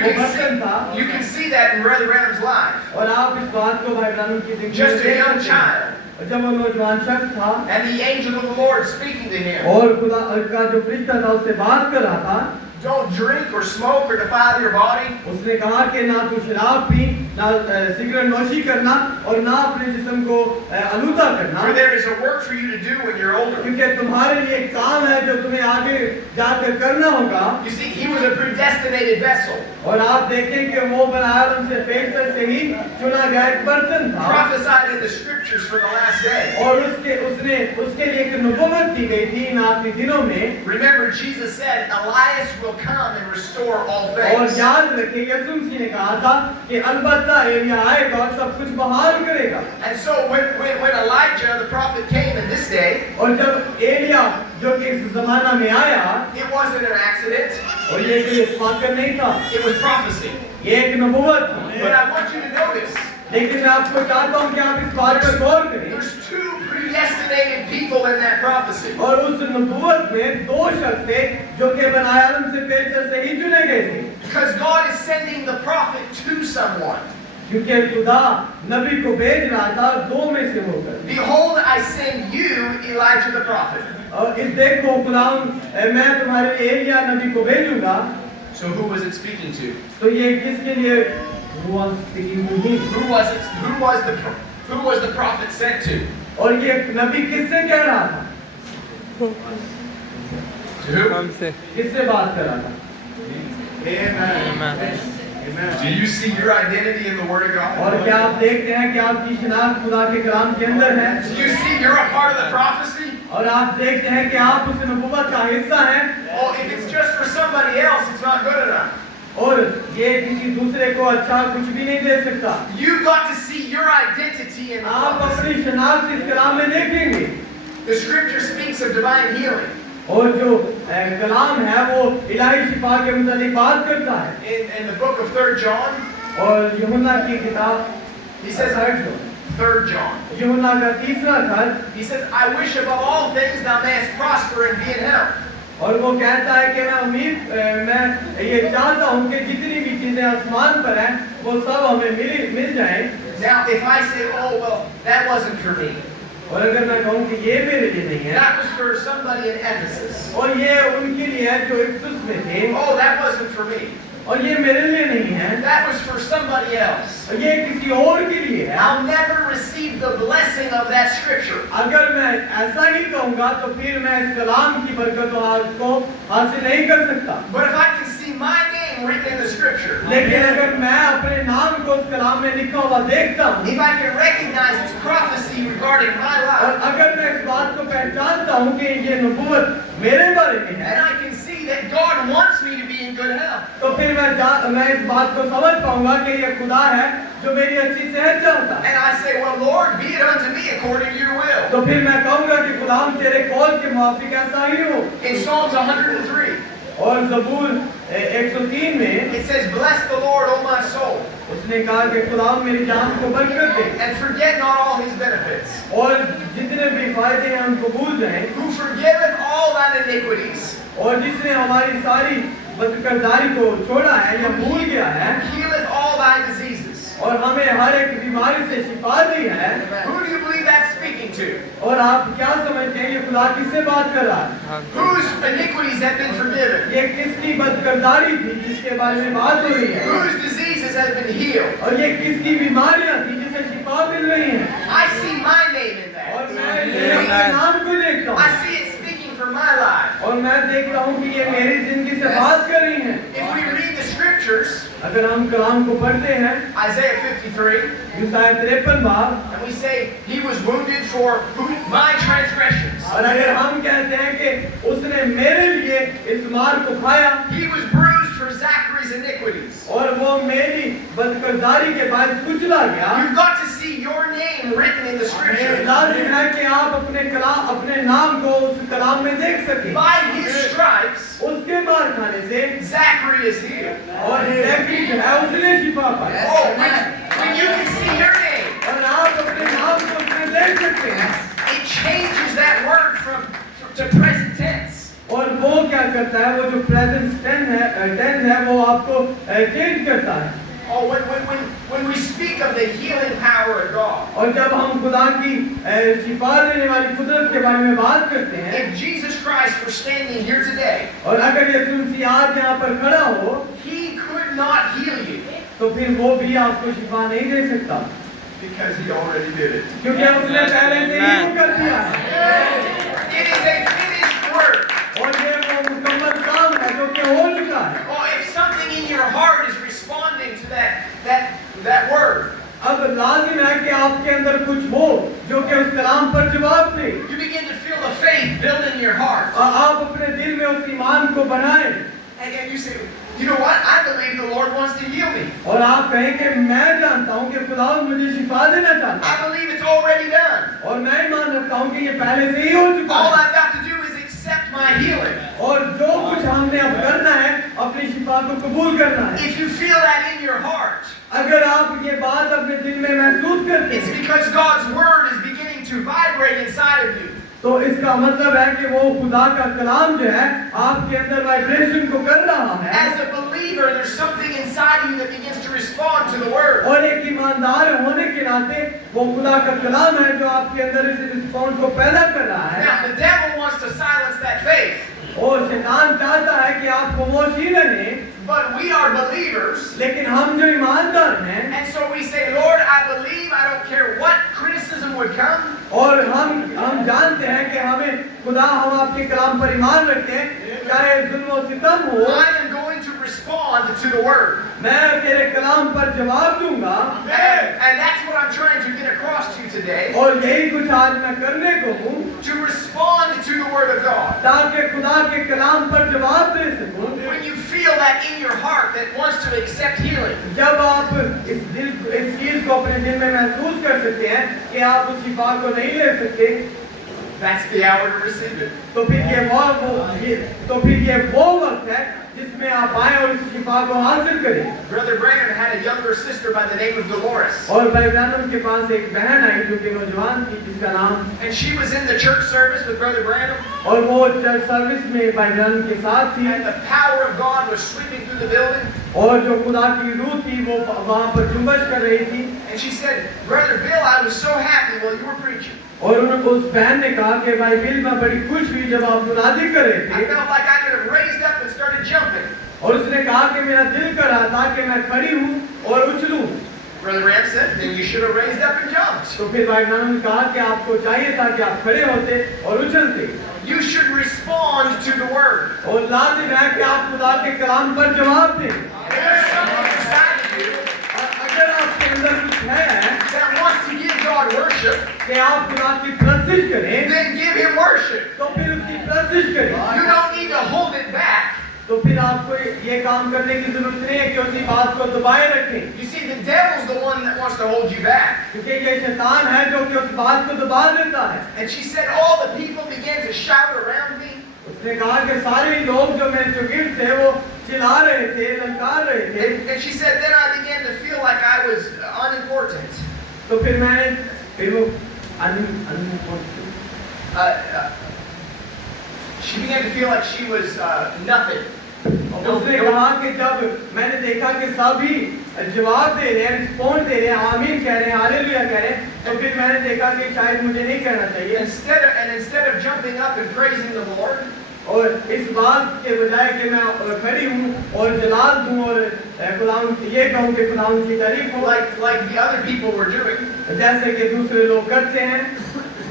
वो बर्तन था। You can see that in Brother Branham's life. और आप इस बात को भाई ब्राह्मण की जिंदगी में Just a देख young सकते child. हैं। जब वो नौजवान शख्स था And the angel of the Lord speaking to him. और खुदा का जो फरिश्ता था उससे बात कर रहा था, Don't drink or smoke or defile your body. उसने कहा कि ना तू शराब पी, ना सिगरेट नोशी करना और ना अपने जिस्म को आलूदा करना, For there is a work for you to do when you're older. क्योंकि तुम्हारे लिए एक काम है जो तुम्हें आगे जाकर करना होगा। You see, he was a predestinated vessel. और आप देखें कि वो बनाया उनसे पेशर से ही चुना गया एक बर्तन था Prophesied in the scriptures for the last day. और उसके लिए एक नबूवत दी गई थी इन आखिरी दिनों में। Remember, Jesus said, Elias will come and restore all और things. याद रखिए यीशु मसीह ने कहा था कि अलबत्ता एलिया आएगा और सब कुछ बहाल करेगा। And so when Elijah, the prophet, came in this day, और जब एलिया जो कि इस जमाना में आया it wasn't an accident. और ये कोई इत्तेफाक नहीं था, It was prophecy. ये एक नबूवत थी। But I want you to notice, लेकिन मैं आपको चाहता हूँ कि आप इस बात पर गौर करें there's two predestinated people in that prophecy. और उस नबूवत में 2 शख्स थे जो कि बनाया आदम से पेशर से ही चुने गए थे, Because God is sending the prophet to someone. क्योंकि खुदा नबी को भेज रहा था 2 में से होकर। Behold, I send you Elijah the prophet. और इस देखो खुदावंद मैं तुम्हारे लिए एलिया नबी को भेजूंगा। So who was it speaking to? तो ये किसके लिए हुआ speaking to him? Who was it? Who was the prophet sent to? और ये नबी किससे कह रहा था, To who? हमसे किससे बात कर रहा था? Do you see your identity in the Word of God? और क्या आप देखते हैं कि आपकी शिनाख्त खुदा के कलाम के अंदर है Do you see you're a part of the prophecy? और आप देखते हैं कि आप उस नबूवत का हिस्सा हैं Oh, if it's just for somebody else, it's not good enough. और ये किसी दूसरे को अच्छा कुछ भी नहीं दे सकता। You've got to see your identity in the आप prophecy. अपनी शिनाख्त इस कलाम में देखेंगे The Scripture speaks of divine healing. और जो कलाम है वो इलाही शिफा के मुतालिक बात करता है। In the book of 3 John, और यूहन्ना की किताब he says, 3 John, यूहन्ना का 3रा खत he says, I wish above all things thou mayest prosper and be in health. और वो कहता है कि मैं ये चाहता हूँ कि जितनी भी चीजें आसमान पर हैं वो सब हमें मिल जाएं। Now, if I say, oh, well, that wasn't for me. और अगर मैं कहूँ कि ये मेरे लिए नहीं है That was for somebody in Ephesus. और ये उनके लिए है जो इफिसुस में थे Oh, that wasn't for me. और ये मेरे लिए नहीं है, That was for somebody else. और ये किसी और के लिए है। I'll never receive the blessing of that scripture. अगर मैं ऐसा ही कहूँगा तो फिर मैं इस कलाम की बरकत को हासिल नहीं कर सकता। But if I can see my name written in the scripture, लेकिन अगर मैं अपने नाम को उस कलाम में लिखा हुआ देखता हूँ if I can recognize its prophecy regarding my और life, अगर मैं इस बात को पहचानता हूँ कि ये नबूवत मेरे बारे में है and I can see that God wants me to be in me good health. तो फिर मैं इस बात को समझ पाऊंगा कि ये खुदा है जो मेरी अच्छी सेहत चाहता है। And I say, well, Lord, be it unto me according to your will. तो फिर मैं कहूंगा कि खुदा तेरे कौल के मुआफिक ऐसा ही हो। In Psalms 103, और ज़बूर 103 में it says, bless the Lord, O my soul, उसने कहा कि खुदा मेरी जान को बरकत दे and forget not all his benefits, और जितने भी फायदे हैं उनको भूल जाएं, who forgiveth all thine iniquities, और जिसने हमारी सारी बदकरदारी को छोड़ा है या भूल गया है healeth all thy diseases. और हमें हर एक बीमारी से शिफा दी है। Who do you believe that's speaking to? और आप क्या समझते हैं ये खुदा किससे बात कर रहा है? Whose iniquities have been forgiven? ये किसकी बदकरदारी थी जिसके बारे में बात हो रही है? Whose diseases have been healed? और ये किसकी बीमारियां थी जिसे शिफा मिल रही है? I see my name in और that. मैं इसमें अपने नाम को देखता I हूँ see it speaking for my life. और मैं देखता हूँ कि ये मेरी जिंदगी से बात कर रही है। If we read the scriptures, अगर हम कलाम को पढ़ते हैं Isaiah 53, यूसाया 53 बाब, and we say, he was wounded for my transgressions. और अगर हम कहते हैं कि उसने मेरे लिए इस मार को खाया He was bruised for Zachary's iniquities. और वो मेरी बदकरदारी के बाद कुचला गया। You've got to see your name written in the scripture. लाजिम है कि आप अपने नाम को उस कलाम में देख सकें। By his stripes, उसके मार खाने से Zachary is healed. और ज़ैकरी जो है उसने शिफा पाया। Oh, when you can see your name, और आप अपने नाम को उसमें देख सकते हैं। it changes that word from to present tense. और वो क्या करता है, वो जो प्रेजेंट टेंस है वो आपको चेंज करता है। Oh, when we speak of the healing power of God, और जब हम खुदा की शिफा देने वाली कुदरत के बारे में बात करते हैं, if Jesus Christ were standing here today, और अगर यीशु मसीह आज यहाँ पर खड़ा हो, he could not heal you तो फिर वो भी आपको शिफा नहीं दे सकता, because he already did it. क्योंकि उसने पहले से ही वो कर दिया है। It is a finished work. और ये वो मुकम्मल काम है जो कि हो चुका है। Oh, if something in your heart is responding to that word, अब लाजिम है कि आपके अंदर कुछ हो जो कि उस कलाम पर जवाब दे। you begin to feel the faith build in your heart. आप अपने दिल में उस ईमान को बनाएं And you say, you know what? I believe the Lord wants to heal me. और आप कहें कि मैं जानता हूं कि खुदा मुझे शिफा देना चाहता है I believe it's already done. और मैं ईमान रखता हूं कि ये पहले से ही हो चुका All है I've got to do is accept my healing. और जो कुछ हमने अब करना है अपनी शिफा को कबूल करना है। If you feel that in your heart, अगर आप ये बात अपने दिल में महसूस करते it's हैं because God's word is beginning to vibrate inside of you. तो इसका मतलब है कि वो खुदा का कलाम जो है आपके अंदर वाइब्रेशन को कर रहा है। As a believer, there's something inside you that begins to respond to the word. और एक ईमानदार होने के नाते वो खुदा का कलाम है जो आपके अंदर इस रिस्पॉन्स को पैदा कर रहा है। Now, the devil wants to silence that faith, और शैतान चाहता है कि आप खामोश ही रहें, but we are believers, लेकिन हम जो ईमानदार हैं and so we say, Lord, I believe, I don't care what criticism would come. और हम जानते हैं कि हमें खुदा हम आपके कलाम पर ईमान रखते हैं, चाहे जुल्म और सितम हो, I am going to respond to the word. मैं तेरे कलाम पर जवाब दूंगा। And that's what I'm trying to get across to you today. और यही कुछ आज मैं करने को हूँ To respond to the word of God. ताकि खुदा के कलाम पर जवाब दे सकूं। When you feel that in your heart that wants to accept healing, जब आप इस चीज को अपने दिल में महसूस कर सकते हैं कि आप उस शिफा को नहीं ले सकते, that's the hour to receive it. तो फिर ये वो वक्त है जिसमें आप आए और इस शिफा को हासिल करें। Brother Branham had a younger sister by the name of Dolores. और भाई ब्रैनम के पास एक बहन आई जो कि नौजवान थी जिसका नाम, And she was in the church service with Brother Branham. और वो चर्च सर्विस में भाई ब्रैनम के साथ थी And the power of God was sweeping through the building. और जो खुदा की रूह थी वो वहाँ पर जुम्बश कर रही थी। And she said, Brother Bill, I was so happy while you were preaching. और उस बहन ने कहा कि भाई बिल मैं बड़ी खुश हुई जब आप मुनादी कर रहे I थे, felt like I could have raised up and started jumping. और उसने कहा कि मेरा दिल कर रहा था कि मैं खड़ी हूँ और उछलूं। Brother Ram said, then you should have raised up and jumped. तो फिर भाई ब्रैनम ने कहा कि आपको चाहिए था कि आप खड़े होते और उछलते, You should respond to the word. और लाजिम है कि आप खुदा के कलाम पर जवाब दें। There's something inside of you और अगर आपके अंदर कुछ है that wants to give God worship, कि आप खुदा की प्रस्तिश करें, then give Him worship. तो फिर उसकी प्रस्तिश करें। You don't need to hold it back. तो फिर आपको ये काम करने की जरूरत नहीं है कि उसी बात को दबाए रखें, You see, the devil's the one that wants to hold you back. क्योंकि ये शैतान है जो कि उस बात को दबा देता है। And she said, all the people began to shout around me. उसने कहा कि सारे लोग जो मेरे चौकीर थे वो चिल्ला रहे थे, ललकार रहे थे। And she said, then I began to feel like I was unimportant. तो फिर वो She began to feel like she was nothing. उसने कहा कि जब मैंने देखा कि सभी जवाब दे रहे हैं, रिस्पॉन्ड दे रहे हैं, आमीन कह रहे हैं, हालेलुया कह रहे हैं, तो फिर मैंने देखा कि शायद मुझे नहीं कहना चाहिए। Instead of jumping up and praising the Lord, और इस बात के बजाय कि मैं खड़ी हूँ और जलाल दूँ और खुदावंद ये कहूँ कि खुदावंद की तारीफ हो, like the other people were doing, जैसे कि दूसरे लोग करते हैं,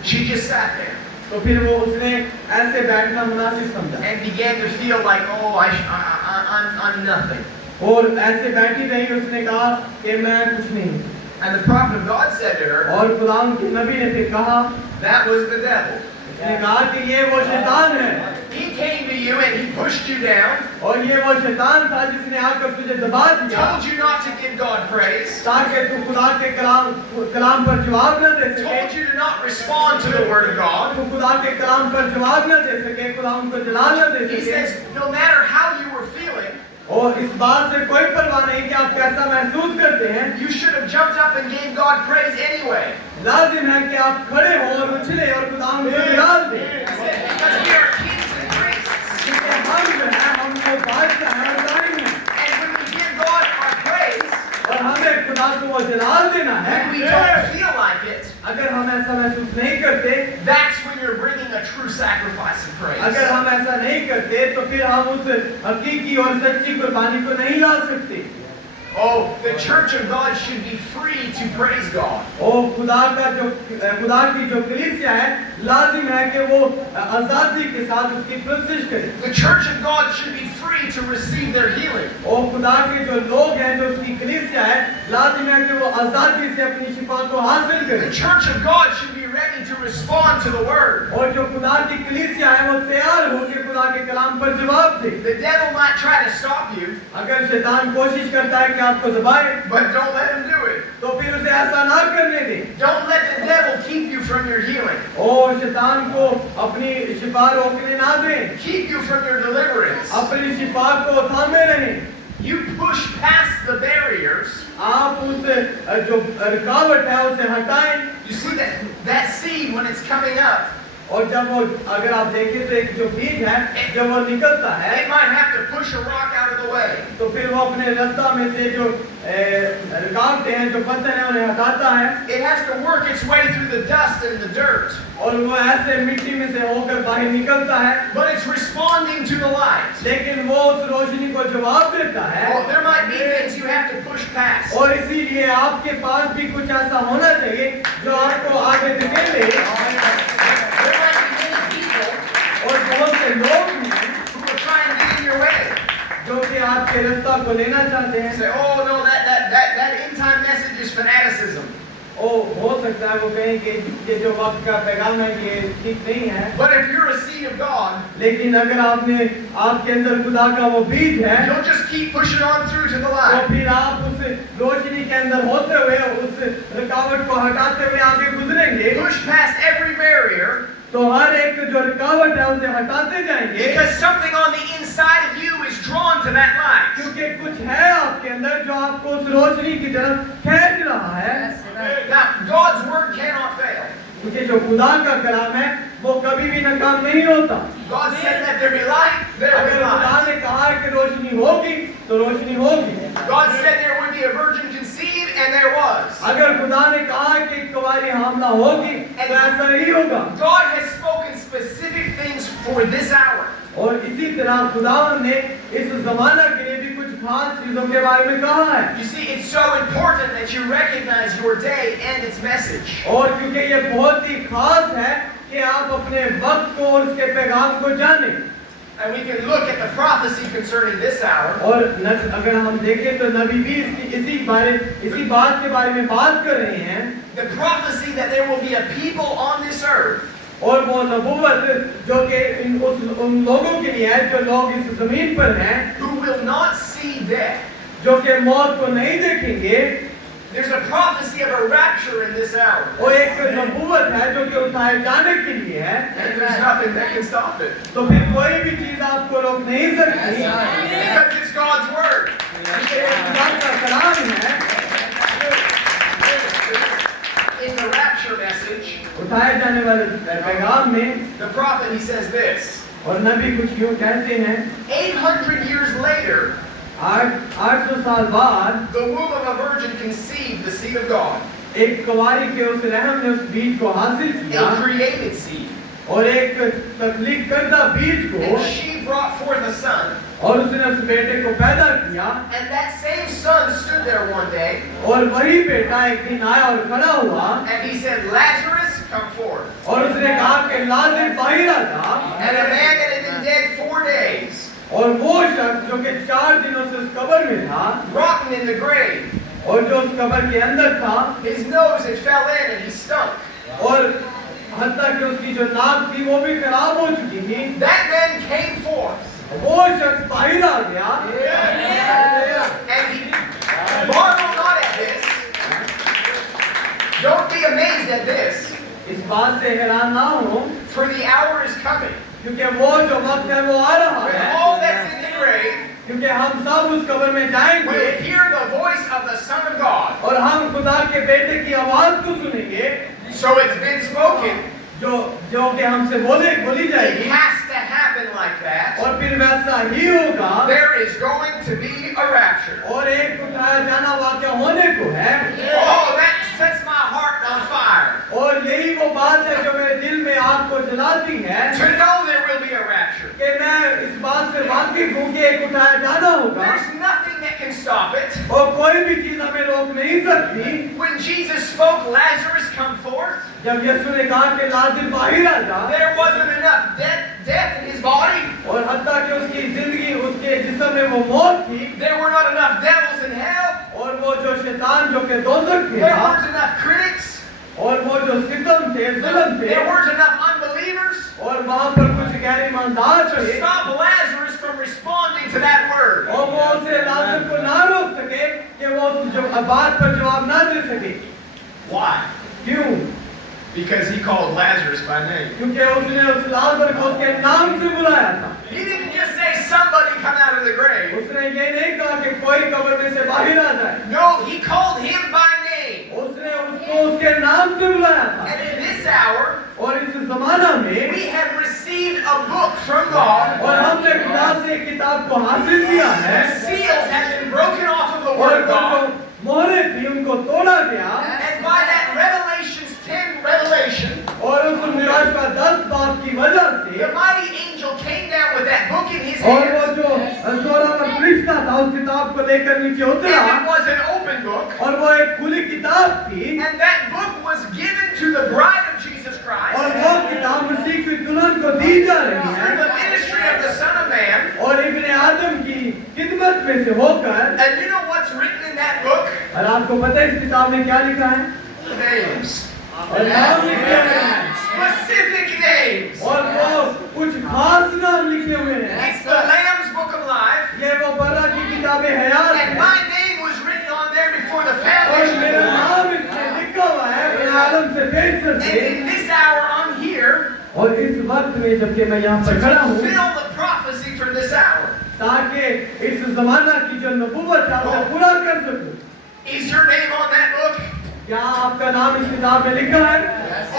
she just sat there तो फिर वो उसने ऐसे बैठना मुनासिब समझा and began to feel like, oh, I'm nothing. और ऐसे बैठी रही। उसने कहा कि मैं कुछ नहीं हूँ। And the prophet of God said to her, और खुदावंद के नबी ने फिर कहा, that was the devil. उसने कहा कि ये वो शैतान है He came to you and he pushed you down, और ये वो शैतान था जिसने आकर तुझे दबा दिया told you not to give God praise, ताकि तू खुदा के कलाम पर जवाब न दे सके, told you to not respond to the word of God. तू खुदा के कलाम पर जवाब न दे सके, खुदा उनको जलाल न दे He सके। says, no matter how you were feeling, और इस बात से कोई परवाह नहीं कि आप कैसा महसूस करते हैं, you should have jumped up and gave God praise anyway. लाजिम है कि आप खड़े हो और उछले और खुदा उनको जलाल दें। He said, because we are kings and priests. क्योंकि हम जो है हम वो बादशाह हैं और रानी हैं And when we give God our praise, और हमें खुदा को वो जलाल देना है। when we don't feel like it, अगर हम ऐसा महसूस नहीं करते, that's when you're bringing a true sacrifice of praise. अगर हम ऐसा नहीं करते तो फिर हम उस हकीकी और सच्ची कुर्बानी को नहीं ला सकते। Oh, the church of God should be free to praise God. ओ खुदा की जो कलीसिया है लाजिम है कि वो आजादी के साथ उसकी प्रस्तुति करे। The church of God should be free to receive their healing. ओ खुदा के जो लोग हैं जो उसकी कलीसिया है लाजिम है कि वो आजादी से अपनी शिफा को हासिल The करें। church of God should be ready to respond to the word. और जो खुदा की कलीसिया है वो तैयार हो के खुदा के कलाम पर जवाब दे। The devil might try to stop you, अगर शैतान कोशिश करता है कि आपको दबाए, but don't let him do it. तो फिर उसे ऐसा ना करने दे। Don't let the devil keep you from your healing, ओ शैतान को अपनी शिफा रोकने ना दे, keep you from your deliverance. अपनी शिफा को थामे रहें। You push past the barriers. आप उस जो रुकावट है उसे हटाएं। You see that seed when it's coming up, और जब वो अगर आप देखें तो एक जो बीज है जब वो निकलता है it might have to push a rock out of the way. तो फिर वो अपने रास्ता में से जो रुकावटें हैं जो पत्थर हैं उन्हें हटाता है It has to work its way through the dust and the dirt, और वो ऐसे मिट्टी में से होकर बाहर निकलता है, but it's responding to the light. लेकिन वो उस रोशनी को जवाब देता है। Oh, there might be things you have to push past. और इसीलिए आपके पास भी कुछ ऐसा होना चाहिए जो आपको आगे धकेले। There might be many people और बहुत से लोग हैं who are trying to get in your way. जो कि आपके रास्ता को लेना चाहते हैं। Say, oh no, that end time message is fanaticism. ओ हो सकता है वो कहें कि ये जो वक्त का पैगाम है ये ठीक नहीं है, But if you're a seed of God, लेकिन अगर आपके अंदर खुदा का वो बीज है you'll just keep pushing on through to the तो light. फिर आप उस रोशनी के अंदर होते हुए उस रुकावट को हटाते हुए आगे गुजरेंगे। Push past every barrier, तो हर एक जो रुकावट है उसे हटाते जाएंगे because something on the inside of you is drawn to that light. क्योंकि कुछ है आपके अंदर जो आपको उस रोशनी की तरफ खींच रहा है। Now, God's word cannot fail. क्योंकि जो खुदा का कलाम है वो कभी भी नाकाम नहीं होता। God said, let there be light, there was अगर खुदा light. ने कहा कि रोशनी होगी तो रोशनी होगी। God said there would be a virgin conceived, and there was. अगर खुदा ने कहा कि कुंवारी हामला होगी तो ऐसा ही होगा। God has spoken specific things for this hour. और इसी तरह खुदावंद ने इस ज़माना के लिए भी कुछ खास चीजों के बारे में कहा है। You see, it's so important that you recognize your day and its message. और क्योंकि ये बहुत ही खास है कि आप अपने वक्त को और उसके पैगाम को जानें। And we can look at the prophecy concerning this hour. और अगर हम देखें तो नबी भी इसी बात के बारे में बात कर रहे हैं। The prophecy that there will be a people on this earth और वो नबूवत जो कि उन लोगों के लिए है जो लोग इस जमीन पर हैं, who will not see death. जो कि मौत को नहीं देखेंगे। There's a prophecy of a rapture in this hour. वो एक नबूवत है जो कि उठाए जाने के लिए है। And there's nothing that can stop it. तो फिर कोई भी चीज आपको रोक नहीं सकती, Because it's God's word. ये खुदा का कलाम है। In the rapture message, उठाए जाने वाले पैगाम में the prophet, he says this. और नबी कुछ यूं कहते हैं, 800 years later, 800 साल बाद the womb of a virgin conceived the seed of God, एक कुंवारी के उस रहम ने उस बीज को हासिल किया a created seed. और एक तख्लीक करदा बीज को, And she brought forth a son. और उसने उस बेटे को पैदा किया। And that same son stood there one day, और वही बेटा एक दिन आया और खड़ा हुआ and he said, Lazarus, come forth. और उसने कहा कि लाज़र बाहर आ जा। And a man that had been dead 4 days, और वो शख्स जो कि 4 दिनों से उस कब्र में था rotten in the grave, और जो उस कब्र के अंदर था, his nose had fell in and he stunk. और हत्ता कि उसकी जो नाक थी वो भी खराब हो चुकी थी, That man came forth, वो शख्स बाहर आ गया। and he marveled not at this. Don't be amazed at this, इस बात से हैरान ना हो, for the hour is coming क्योंकि वो जो वक्त है वो आ रहा when है, all that's in the grave क्योंकि हम सब उस कब्र में जाएंगे will hear the voice of the Son of God. और हम खुदा के बेटे की आवाज को सुनेंगे, So it's been spoken. जो कि हमसे बोली It जाएगी। has to happen like that. और फिर वैसा ही होगा There is going to be a rapture. और एक उठाया जाना वाक़या होने को है। Oh, that sets my heart on fire. और यही वो बात है जो मेरे दिल में आग को जलाती है To know there will be a rapture. कि मैं इस बात से वाकिफ हूँ कि एक उठाया जाना होगा There's nothing that can stop it. और कोई भी चीज हमें रोक नहीं सकती। When Jesus spoke, Lazarus come forth, जब यीशु ने कहा कि लाज़र बाहर आ जा, there wasn't enough death in his body. और हत्ता कि उसकी जिंदगी उसके जिस्म में वो मौत थी There were not enough devils in hell. और वो जो शैतान जो कि दोज़ख में There था weren't enough critics. और वो जो सितम थे जुल्म थे There weren't enough unbelievers और वहाँ पर कुछ गैर ईमानदार to थे stop Lazarus from responding to that word. और वो उसे लाज़र को ना रोक सके कि वो उस बात पर जवाब ना दे सके। Why? क्यों? Because he called Lazarus by name. क्योंकि उसने उस लाज़र को उसके नाम से बुलाया था। He didn't just say somebody come out of the grave. उसने ये नहीं कहा कि कोई कब्र में से बाहर आ जाए, No, he called him by name. उसने उसको उसके नाम से बुलाया था। And in this hour, और इस ज़माना में we have received a book from God. और हमने खुदा से एक किताब को हासिल किया है The seals have been broken off of the और word of वो जो God. मोहरें थी उनको तोड़ा गया And by that Revelations 10 revelation, और उस निराशा 10 बात की वजह the से mighty angel came down with that book in his और वो hand. जो चौराहा फरिश्ता था उस किताब को लेकर नीचे उतरा And it was an open book. और वो एक खुली किताब थी And that book was given to the bride of Jesus Christ और वो किताब मसीह की दुल्हन को दी जा रही through है the ministry of the Son of Man. और इब्ने आदम की खिदमत में से होकर। And you know what's written in that book? और आपको पता है इस किताब में क्या लिखा है? Names. और नाम लिखे हुए हैं Specific names. और वो कुछ खास नाम लिखे हुए हैं। It's the Lamb's Book of Life. ये वो बरा की किताबें हयात And है my name was written on there before the और foundation मेरा of the world. नाम इसमें लिखा हुआ है अपने आलम से बेहतर And से। in this hour I'm here और इस वक्त में जबकि मैं यहाँ to पर खड़ा हूँ fulfill the prophecy for this hour. ताकि इस जमाना की जो नबूवत है उसे पूरा कर सकूं। Is your name on that book? क्या आपका नाम इस किताब में लिखा है?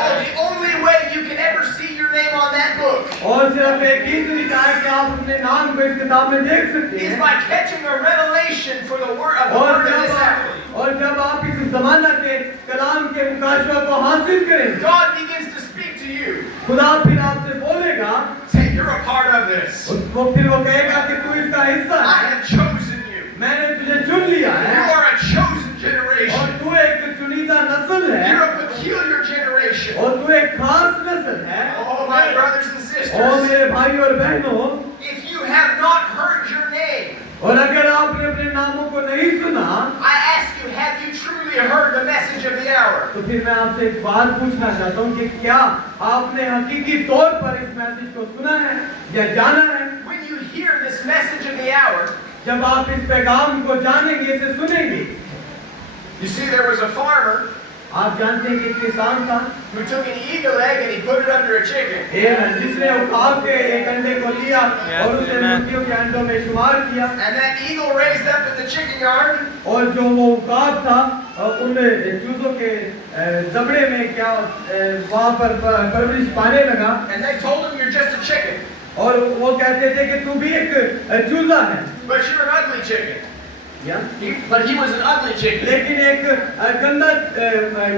Oh, the only way you can ever see your name on that book और सिर्फ एक ही तरीका है कि आप अपने नाम को इस किताब में देख सकते is हैं। by catching a revelation for the word of और this hour. जब आप इस जमाना के कलाम के मुकाशवा को हासिल करेंगे, God begins to speak to you. खुदा फिर आपसे बोलेगा, Say, you're a part of this. वो फिर वो कहेगा कि तू इसका हिस्सा I है, have chosen you. मैंने तुझे चुन लिया You है are a chosen और generation. तू एक चुनिंदा नस्ल है You're a peculiar generation. और तू एक खास नस्ल है। Oh, my brothers and और sisters, मेरे भाई और बहनों, if you have not heard your name, और अगर आपने अपने नामों को नहीं सुना, I ask you, have you truly heard the message of the hour? तो फिर मैं आपसे एक बात पूछना चाहता हूँ कि क्या आपने हकीकी तौर पर इस मैसेज को सुना है या जाना है? When you hear this message of the hour, जब आप इस पैगाम को जानेंगे, इसे सुनेंगे, you see there was a farmer आप जानते हैं कि एक किसान था who took an eagle egg and he put it under a chicken. जिसने उकाब के एक अंडे को लिया और उसे मुर्गियों के अंडों में शुमार किया, And that eagle raised up in the chicken yard. और जो वो उकाब था उन चूजों के जबड़े में क्या वहाँ पर परवरिश पाने लगा, And they told him, you're just a chicken, और वो कहते थे कि तू भी एक चूजा है, but you're an ugly chicken. या But he was an ugly chicken. लेकिन एक गंदा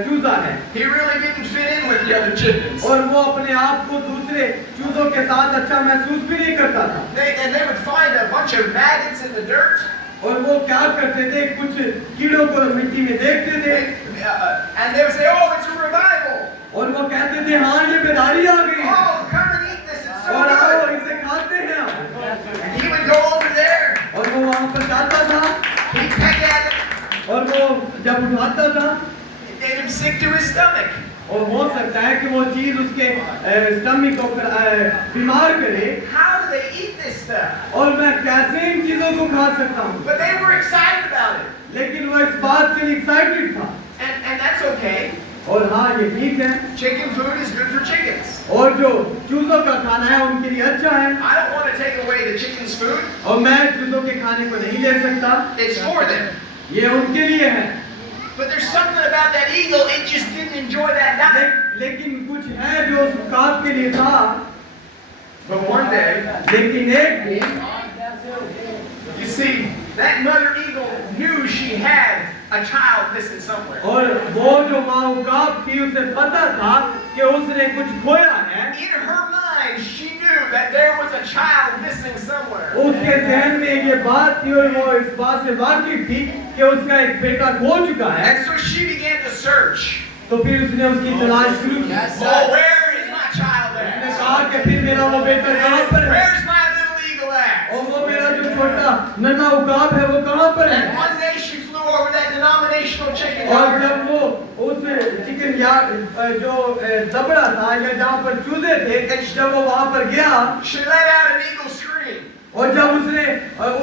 चूजा है, He really didn't fit in with the other chickens. और वो अपने आप को दूसरे चूजों के साथ अच्छा महसूस भी नहीं करता था। And they would find a bunch of maggots in the dirt. और वो क्या करते थे, कुछ कीड़ों को मिट्टी में देखते थे And they would say, oh, it's a revival. और वो कहते थे हाँ ये बेदारी आ गई है Oh, come and eat this. It's so और आओ good. इसे खाते हैं हम। And he would go over there. और वो वहाँ पर जाता था He'd peck at it. और वो जब उठाता था It made him sick to his stomach. और हो सकता है कि वो चीज उसके स्टमक को बीमार करे, How do they eat this stuff? और मैं कैसे इन चीजों को खा सकता हूँ, But they were excited about it. लेकिन वो इस बात के लिए एक्साइटेड था। And that's okay. और हाँ ये ठीक है, Chicken food is good for chickens. और जो चूजों का खाना है उनके लिए अच्छा है, I don't want to take away the chicken's food. और मैं चूजों के खाने को नहीं ले सकता, It's for them. ये उनके लिए है। But there's something about that eagle, it just didn't enjoy that diet. लेकिन कुछ है जो उस काब के लिए था, But one day, लेकिन एक दिन you see, that mother eagle knew she had a child missing somewhere. और वो जो माँ उकाब थी उसे पता था कि उसने कुछ खोया है, In her mind, she knew that there was a child missing somewhere. उसके जहन में ये बात थी और वो इस बात से वाकिफ थी कि उसका एक बेटा खो चुका है। And so she began to search. तो फिर उसने उसकी तलाश शुरू की। Oh, where is my child उसने at? कहा कि फिर मेरा वो बेटा कहाँ पर है, Where's my little eagle at? और वो मेरा जो छोटा नन्हा उकाब है वो कहाँ पर है। And one day she flew over that denominational chicken और yard. जब वो उस चिकन यार्ड जो दबड़ा था या जहाँ पर चूजे थे, जब वो वहाँ पर गया She let out an eagle scream. और जब उसने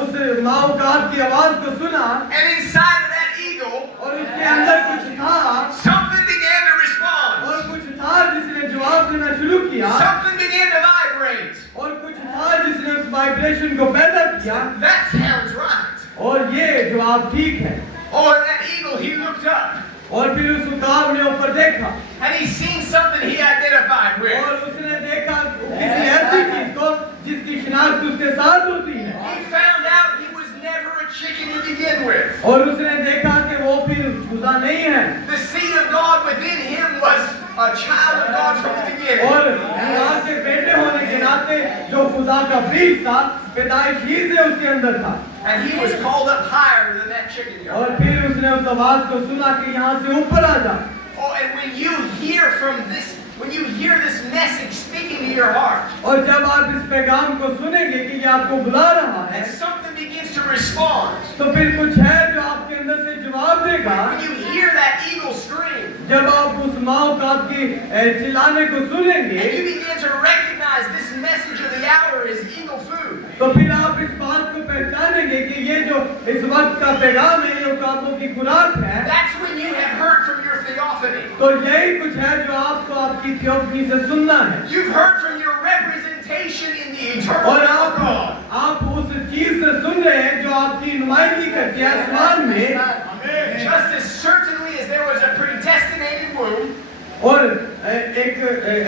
उस माँ उकाब की आवाज को सुना And inside of that eagle, और उसके अंदर कुछ था something began to respond. और कुछ था जिसने जवाब देना शुरू किया Something began to vibrate. और कुछ था जिसने उस वाइब्रेशन को पैदा किया, That sounds right. और ये जवाब ठीक है। Oh, and that eagle, he looked up. और फिर उस उकाब ने ऊपर देखा And he seen something he identified with. और उसने देखा किसी ऐसी चीज को जिसकी शिनाख्त उसके साथ होती है, He found out he was never a chicken to begin with. और उसने देखा कि वो फिर खुदा नहीं है, The seed of God within him was a child of God from the beginning. और खुदा के बेटे होने के नाते जो खुदा का बीज था पैदाइश ही से उसके अंदर था। And he was called up higher than that chicken और yard. फिर उसने उस आवाज को सुना कि यहाँ से ऊपर आ जा। Oh, and when you hear from this, when you hear this message speaking to your heart, और जब आप इस पैगाम को सुनेंगे कि ये आपको बुला रहा है, and something begins to respond, तो फिर कुछ है जो आपके अंदर से जवाब देगा। when you hear that eagle scream, जब आप उस माँ का आपकी चिल्लाने को and सुनेंगे, you begin to recognize this message of the hour is eagle food, तो फिर आप इस बात को पहचानेंगे कि ये जो इस वक्त का पैगाम है, ये उकाबों की खुराक है। that's when you have heard from your theophany. तो यही कुछ है जो आपको आपकी थियोफनी से सुनना है, You've heard from your representation in the eternal और will of God. आप उस चीज से सुन रहे हैं जो आपकी नुमाइंदगी करती है आसमान में। Just as certainly as there was a predestinated womb, और एक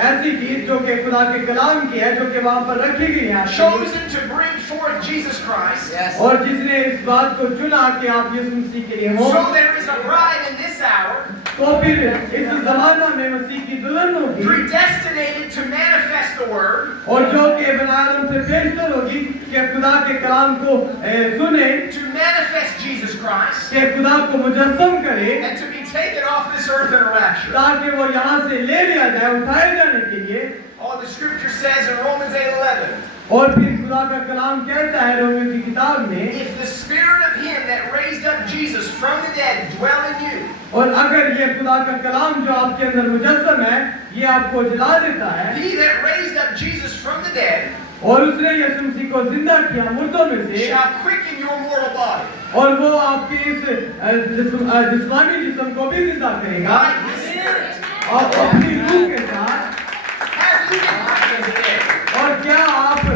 ऐसी चीज जो कि खुदा के कलाम की है, जो कि वहाँ पर रखी गई है, chosen to bring forth Jesus Christ, और जिसने इस बात को चुना कि आप यीशु मसीह के लिए हो, so there is a bride in this hour, तो फिर इस जमाना में मसीह की दुल्हन होगी, predestinated to manifest the word, और जो कि बनारम से पेशतर होगी कि खुदा के कलाम को सुने, to manifest Jesus Christ, कि खुदा को मुजस्सम करे, and to be taken off this earth in a rapture. ताकि वो यहाँ से ले लिया जाए, उठाए जाने के लिए। All the scripture says in Romans 8:11, और फिर खुदा का कलाम कहता है रोमियो की किताब में, if the spirit of him that raised up Jesus from the dead dwell in you, और अगर ये खुदा का कलाम जो आपके अंदर मुजस्सम है, ये आपको जला देता है, He that raised up Jesus from the dead और उसने यीशु मसीह को जिंदा किया मुर्दों में से, shall quicken your mortal body और वो आपके इस जिस्मानी जिस्म को भी जिंदा करेगा by His Spirit. और अपनी रूह के साथ। Have you been quickened today? और क्या आप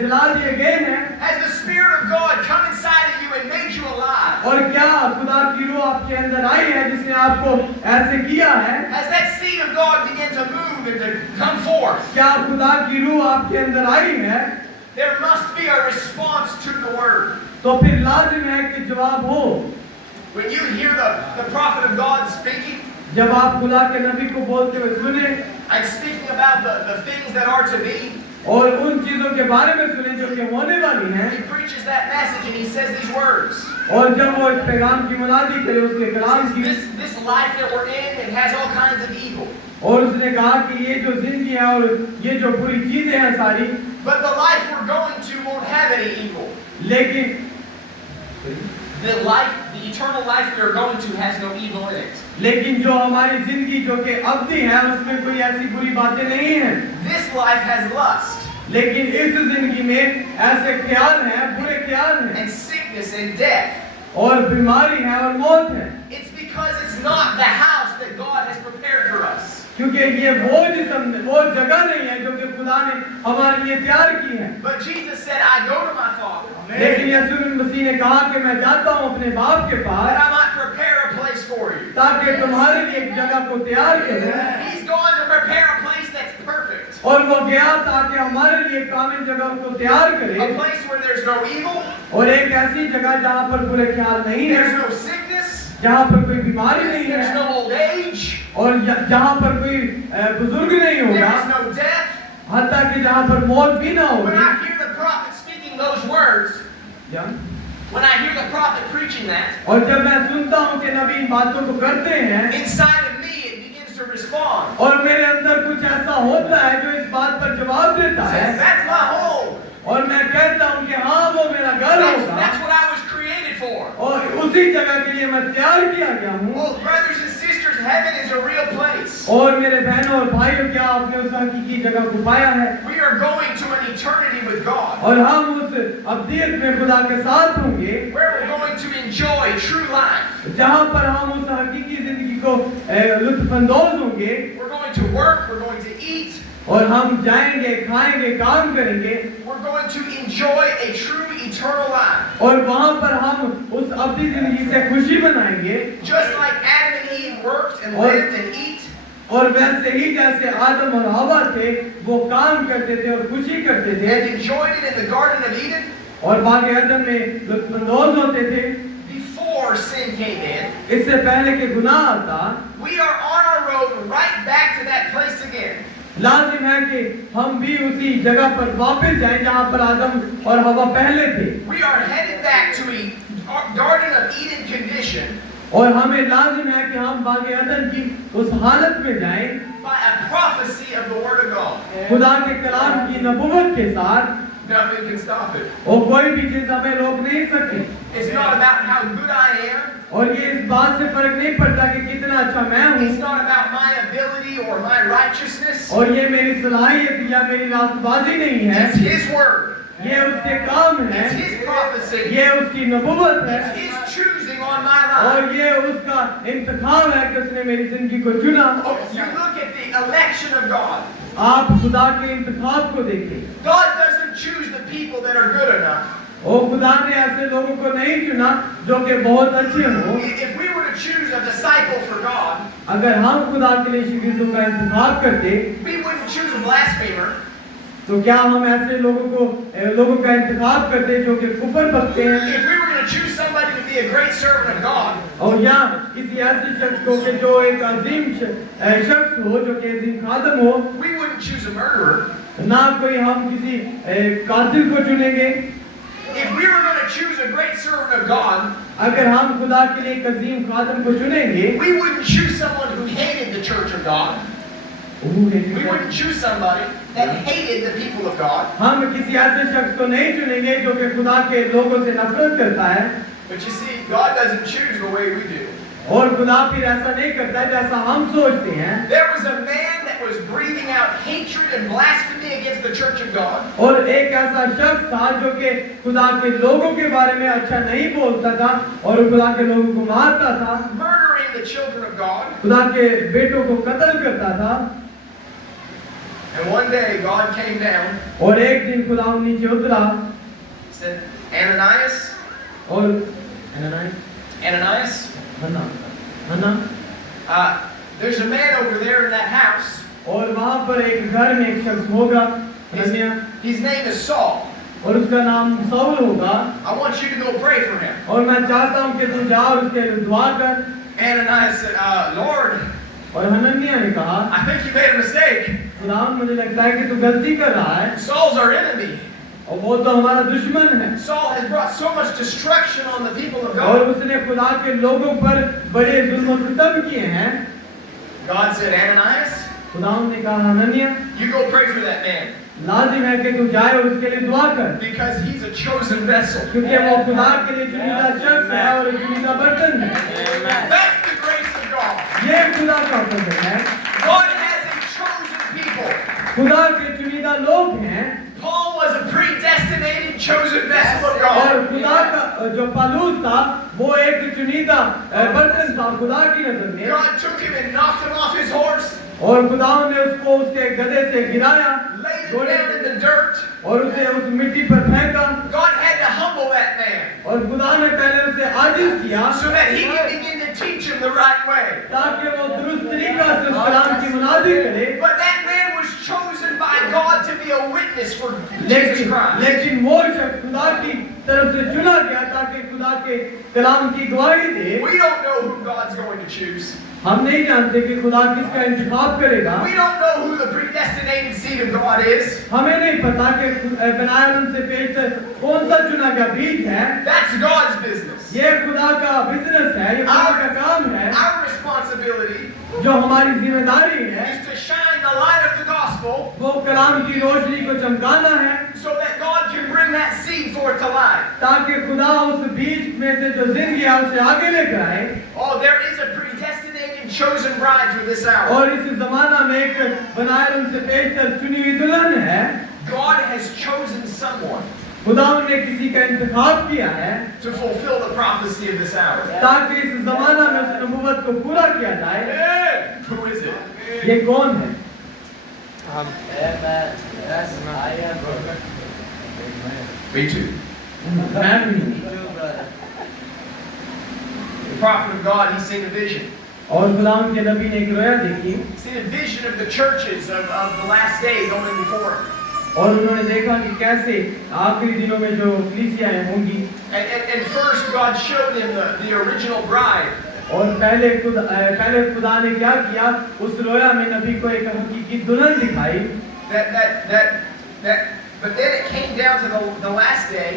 जला दिए गए हैं? Has the Spirit of God come inside of you and made you alive? और क्या खुदा की रूह आपके अंदर आई है जिसने आपको ऐसे किया है? Has that seed of God begun to move and to come forth? क्या खुदा की रूह आपके अंदर आई है? There must be a response to the word. तो फिर लाजिम है कि जवाब हो। When you hear the prophet of God speaking, जब आप खुदा के नबी को बोलते हुए सुने I'm speaking about the things that are to be. और उन चीजों के बारे में सुने जो कि होने वाली हैं, He preaches that message and he says these words. और जब वो इस पैगाम की मुनादी करे उसके कलाम की, This life that we're in, it has all kinds of evil. और उसने कहा कि ये जो जिंदगी है और ये जो बुरी चीजें हैं सारी, But the life we're going to won't have any evil. लेकिन The eternal life we are going to has no evil in it. लेकिन जो हमारी जिंदगी जो कि अवधि है उसमें कोई ऐसी बुरी बातें नहीं हैं। This life has lust लेकिन इस जिंदगी में ऐसे ख्याल हैं, बुरे ख्याल हैं, and sickness and death. और बीमारी है और मौत है, It's because it's not the house that God has prepared for us. क्योंकि ये वो जगह नहीं है जो कि खुदा ने हमारे लिए तैयार की है। But Jesus said, I go to my Father लेकिन यीशु मसीह ने कहा कि मैं जाता हूँ अपने बाप के that pass I might prepare a place for you. ताकि तुम्हारे लिए एक जगह को तैयार करूं, He's gone to prepare a place that's perfect. और वो गया ताकि हमारे लिए कामिल जगह को तैयार A करे, place where there's no evil, और एक ऐसी जगह जहाँ पर बुरे ख्याल नहीं there's है, no sickness, जहाँ पर कोई बीमारी नहीं there's है, no old age, और जहाँ पर कोई बुजुर्ग नहीं होगा, there's no death. हत्ता कि जहाँ पर मौत भी ना When होगी। I hear the prophet speaking those words, when I hear the prophet preaching that, और जब मैं सुनता हूँ कि नबी इन बातों को करते हैं, inside of me it begins to respond. और मेरे अंदर कुछ ऐसा होता है जो इस बात पर जवाब देता It है, says, that's my home. और मैं कहता हूँ कि हाँ वो मेरा घर होगा, That's what I was created for. और उसी जगह के लिए मैं तैयार किया गया हूँ। Well, brothers and sisters, heaven is a real place. और मेरे बहनों और भाइयों, क्या आपने उस हकीकी जगह को पाया है? We are going to an eternity with God, और हम उस अब्दियत में खुदा के साथ होंगे, where we're going to enjoy true life. जहाँ पर हम उस हकीकी जिंदगी को लुत्फानंदोज होंगे, We're going to work, we're going to eat, और हम जाएंगे, खाएंगे, काम करेंगे, we're going to enjoy a true eternal life. और वहाँ पर हम उस अब्दी जिंदगी से खुशी मनाएंगे। Just like Adam and Eve worked and Or- lived and eat, और वैसे ही जैसे आदम और हवा थे, वो काम करते थे और खुशी करते थे, and enjoyed it in the Garden of Eden और बाग एदन में लुत्फानंदोज होते थे before sin came in, इससे पहले के गुनाह आता। we are on our road right back to that place again. लाजिम है कि हम भी उसी जगह पर वापस जाएं जहाँ पर आदम और हवा पहले थे, We are headed back to a Garden of Eden condition और हमें लाजिम है कि हम बाग एदन की उस हालत में जाएं by a prophecy of the Word of God. खुदा के कलाम की नबूवत के साथ, Nothing can stop it. और कोई भी चीज हमें रोक नहीं सकती। It's not about how good I am. और ये इस बात से फर्क नहीं पड़ता कि कितना अच्छा मैं It's हूँ, not about my ability or my righteousness. और ये मेरी सलाहियत या मेरी रास्तबाजी नहीं है, It's His Word. ये उसके काम है, It's His prophecy. ये उसकी नबूवत है, It's His choosing on my life. और ये उसका इंतखाब है कि उसने मेरी जिंदगी को चुना। You look at the election of God. आप खुदा के इंतखाब को देखिए, God doesn't choose the people that are good enough. और खुदा ने ऐसे लोगों को नहीं चुना जो कि बहुत अच्छे हों। If we were to choose a disciple for God, अगर हम खुदा के लिए शिगिर्दों का इंतखाब करते, we wouldn't choose a blasphemer. तो क्या हम ऐसे लोगों का इंतखाब करते जो कि कुफर बकते हैं, If we were going to choose somebody to be a great servant of God, और या किसी ऐसे शख्स को कि जो एक अजीम शख्स हो, जो कि अजीम खादम हो, we wouldn't choose a murderer. ना कोई हम किसी कातिल को चुनेंगे। If we were going to choose a great servant of God, अगर हम खुदा के लिए एक अजीम खादम को चुनेंगे, we wouldn't choose someone who hated the church of God. We wouldn't choose somebody that hated the people of God. हम किसी ऐसे शख्स को नहीं चुनेंगे जो कि खुदा के लोगों से नफरत करता है। But you see, God doesn't choose the way we do. और खुदा फिर ऐसा नहीं करता जैसा हम सोचते हैं। There was a man that was breathing out hatred and blasphemy against the church of God. और एक ऐसा शख्स था जो कि खुदा के लोगों के बारे में अच्छा नहीं बोलता था और खुदा के लोगों को मारता था, Murdering the children of God. खुदा के बेटों को कत्ल करता था। And one day God came down. और एक दिन खुदा नीचे उतरा Said, Ananias. और Ananias. There's a man over there in that house. और वहाँ पर एक घर में एक शख्स होगा, His name is Saul. और उसका नाम साउल होगा। I want you to go pray for him. और मैं चाहता हूँ कि तू जा और उसके लिए दुआ कर। Ananias said, Lord, और हनन्याह ने कहा, I think you made a mistake. खुदा मुझे लगता है कि तू गलती कर रहा है। Saul's our enemy. और वो तो हमारा दुश्मन है। Saul has brought so much destruction on the people of और God. उसने खुदा के लोगों पर बड़े जुल्म और सितम किए हैं। God said, Ananias, खुदा ने कहा, हनन्याह, you go pray for that man. लाजिम है कि तू जाए और उसके लिए दुआ कर, Because he's a chosen vessel. क्योंकि वो खुदा के लिए चुनिंदा शख्स है और चुनिंदा बर्तन है। That's the grace of God. ये खुदा का फजल है। God has a chosen people. खुदा के चुनिंदा लोग हैं। Paul was a predestinated chosen vessel of और God. खुदा का जो पलूस था वो एक चुनिंदा बर्तन था खुदा की नजर में। God took him and knocked him off his horse, और खुदा ने उसको उसके गधे से गिराया laid him down in the dirt. और उसे उस मिट्टी पर फेंका। God had to humble that man और खुदा ने पहले उसे आजिज किया so that he could begin to teach him the right way. ताकि वो दुरुस्त तरीका से उस कलाम की मुनादी करे। But that man was chosen by God to be a witness for Jesus Christ. लेकिन वो शख्स खुदा की तरफ से चुना गया ताकि खुदा के कलाम की गवाही दे। We don't know who God's going to choose. हम नहीं जानते कि खुदा किसका इंतखाब करेगा। We don't know who the predestinated seed of God is. हमें नहीं पता कि बनायन से पेश कौन सा चुना गया बीज है। That's God's business. ये खुदा का बिजनेस है, ये खुदा का काम है। Our responsibility जो हमारी जिम्मेदारी है is to shine the light of the gospel वो कलाम की रोशनी को चमकाना है so that God can bring that seed forth to life. ताकि खुदा उस बीज में से जो जिंदगी है उसे आगे लेकर आए। Oh, there is a predestinated chosen bride for this hour. और इस जमाना में एक बनायन से पेशतर चुनी हुई दुल्हन है। God has chosen someone खुदा ने किसी का इंतखाब किया है to fulfill the prophecy of this hour. ताकि इस जमाना में उस नबूवत को पूरा किया जाए। Who is it? ये कौन है? Me too. मैं भी नहीं। The prophet of God, he's seen a vision. और खुदा के नबी ने एक रोया देखी He's seen a vision of the churches of the last days going before him. और उन्होंने देखा कि कैसे आखिरी दिनों में जो कलीसियाएं होंगी। And first God showed him the original bride. और पहले खुदा ने क्या किया, उस रोया में नबी को एक हकीकी दुल्हन दिखाई। But then it came down to the last day.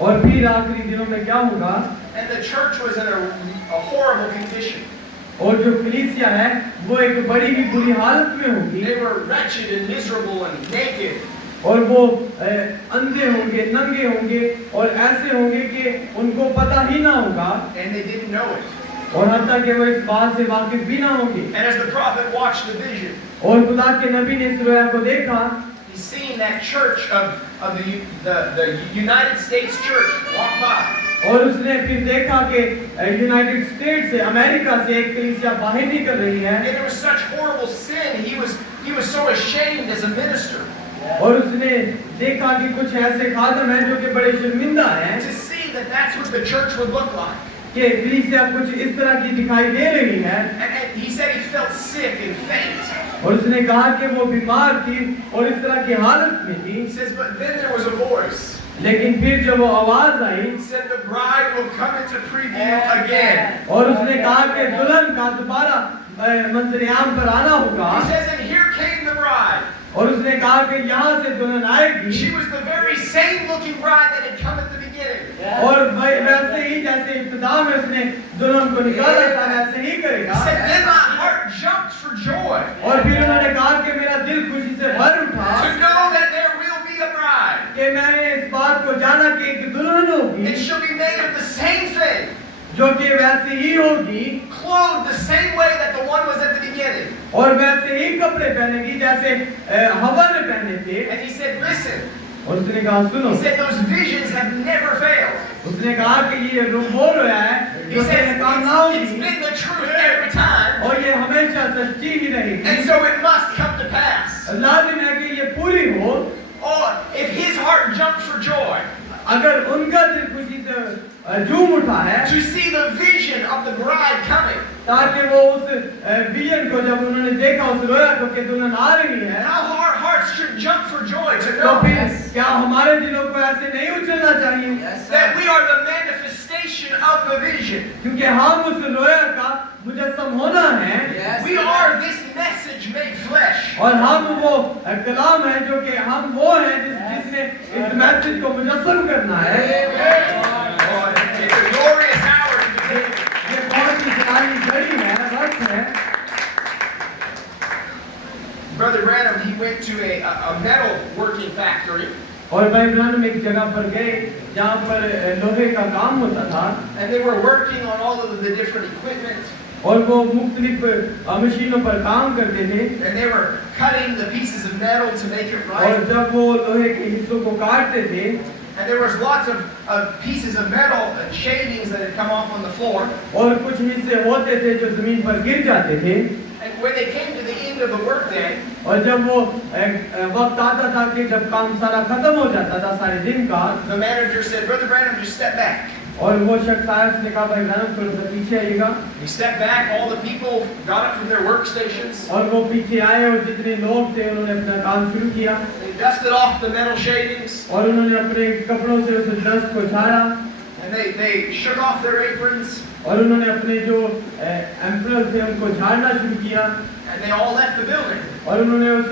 और फिर आखिरी दिनों में क्या होगा? And the church was in a horrible condition. और जो कलीसिया है वो एक बड़ी ही बुरी हालत में होगी। They were wretched and miserable and naked. और वो अंधे होंगे, नंगे होंगे और ऐसे होंगे कि उनको पता ही ना होगा। And they didn't know it. और हत्ता कि वो इस बात से वाकिफ भी ना होंगे। And as the prophet watched the vision, और खुदा के नबी ने इस रोया को देखा। he's seen that church of the United States church walk by. और उसने फिर देखा कि यूनाइटेड स्टेट से, अमेरिका से एक कलीसिया बाहर निकल रही है। And there was such horrible sin. He was so ashamed as a minister. और उसने देखा कि कुछ ऐसे खादम हैं जो कि बड़े शर्मिंदा हैं To see that that's what the church would look like. कि कलीसिया कुछ इस तरह की दिखाई dे रही है। And he said he felt sick and faint. और उसने कहा कि वो बीमार थी और इस तरह की हालत में थी। He says, but then there was a voice. लेकिन फिर जब वो आवाज आई, He said the bride will come into preview again. और उसने कहा कि दुल्हन का दोबारा मंजर-ए-आम पर आना होगा। He says, and here came the bride. और उसने कहा कि यहाँ से दुल्हन आएगी। She was the very same looking bride that had come at the beginning. और वैसे ही जैसे इब्तिदा में उसने दुल्हन को निकाला था वैसे ही He करेगा। said, then my heart jumped for joy और फिर उन्होंने कहा कि मेरा दिल खुशी से भर उठा to know that there will be a bride. कि मैंने इस बात को जाना कि एक दुल्हन होगी It shall be made of the same thing. जो कि वैसे ही होगी clothed the same way that the one was at the beginning. और वैसे ही कपड़े पहनेगी जैसे हवा ने पहने थे। And he said, listen, और उसने कहा सुनो, he said those visions have never failed. उसने कहा कि ये बोल रहा है He जो said कि काम ना it's होगी been the truth every time. और ये हमेशा सच्ची ही रहेगी। And so it must come to pass. लाजिम है कि ये पूरी हो। Or if his heart jumped for joy अगर उनका दिल खुशी से झूम उठा है to see the vision of the bride coming, ताकि वो उस विजन को जब उन्होंने देखा उस रोया को कि दुल्हन आ रही है, how our hearts should jump for joy to तो know फिर क्या हमारे दिलों को ऐसे नहीं उछलना चाहिए that we are the manifestation of the vision. क्योंकि हम उस रोया का मुजस्सम होना है। We are this message made flesh. और हम वो कलाम है जो कि हम वो हैं जिसने इस मैसेज को मुजस्सम करना है। It's a glorious hour in the day. ये बहुत ही प्यारी घड़ी है, वक्त है। Brother Branham, he went to a metal working factory, और भाई ब्रैनम एक जगह पर गए जहाँ पर लोहे का काम होता था and they were working on all of the different equipment, और वो मुख्तलिफ मशीनों पर काम करते थे and they were cutting the pieces of metal to make it और right. जब वो लोहे के हिस्सों को काटते थे And there was lots of pieces of metal and shavings that had come off on the floor. और कुछ हिस्से होते थे जो जमीन पर गिर जाते थे And when they came to the end of the workday, और जब वो वक्त आता था कि जब काम सारा खत्म हो जाता था सारे दिन का the manager said, Brother Branham, just step back. और वो शख्स आया उसने कहा भाई ब्रैनम थोड़ा सा पीछे आइएगा He stepped back, all the people got up from their workstations. और वो पीछे आए और जितने लोग थे उन्होंने अपना काम शुरू किया They dusted off the metal shavings, और उन्होंने अपने कपड़ों से उस डस्ट को झाड़ा and they shook off their aprons, और उन्होंने अपने जो एम्पलर थे उनको झाड़ना शुरू किया and they all left the building. और उन्होंने उस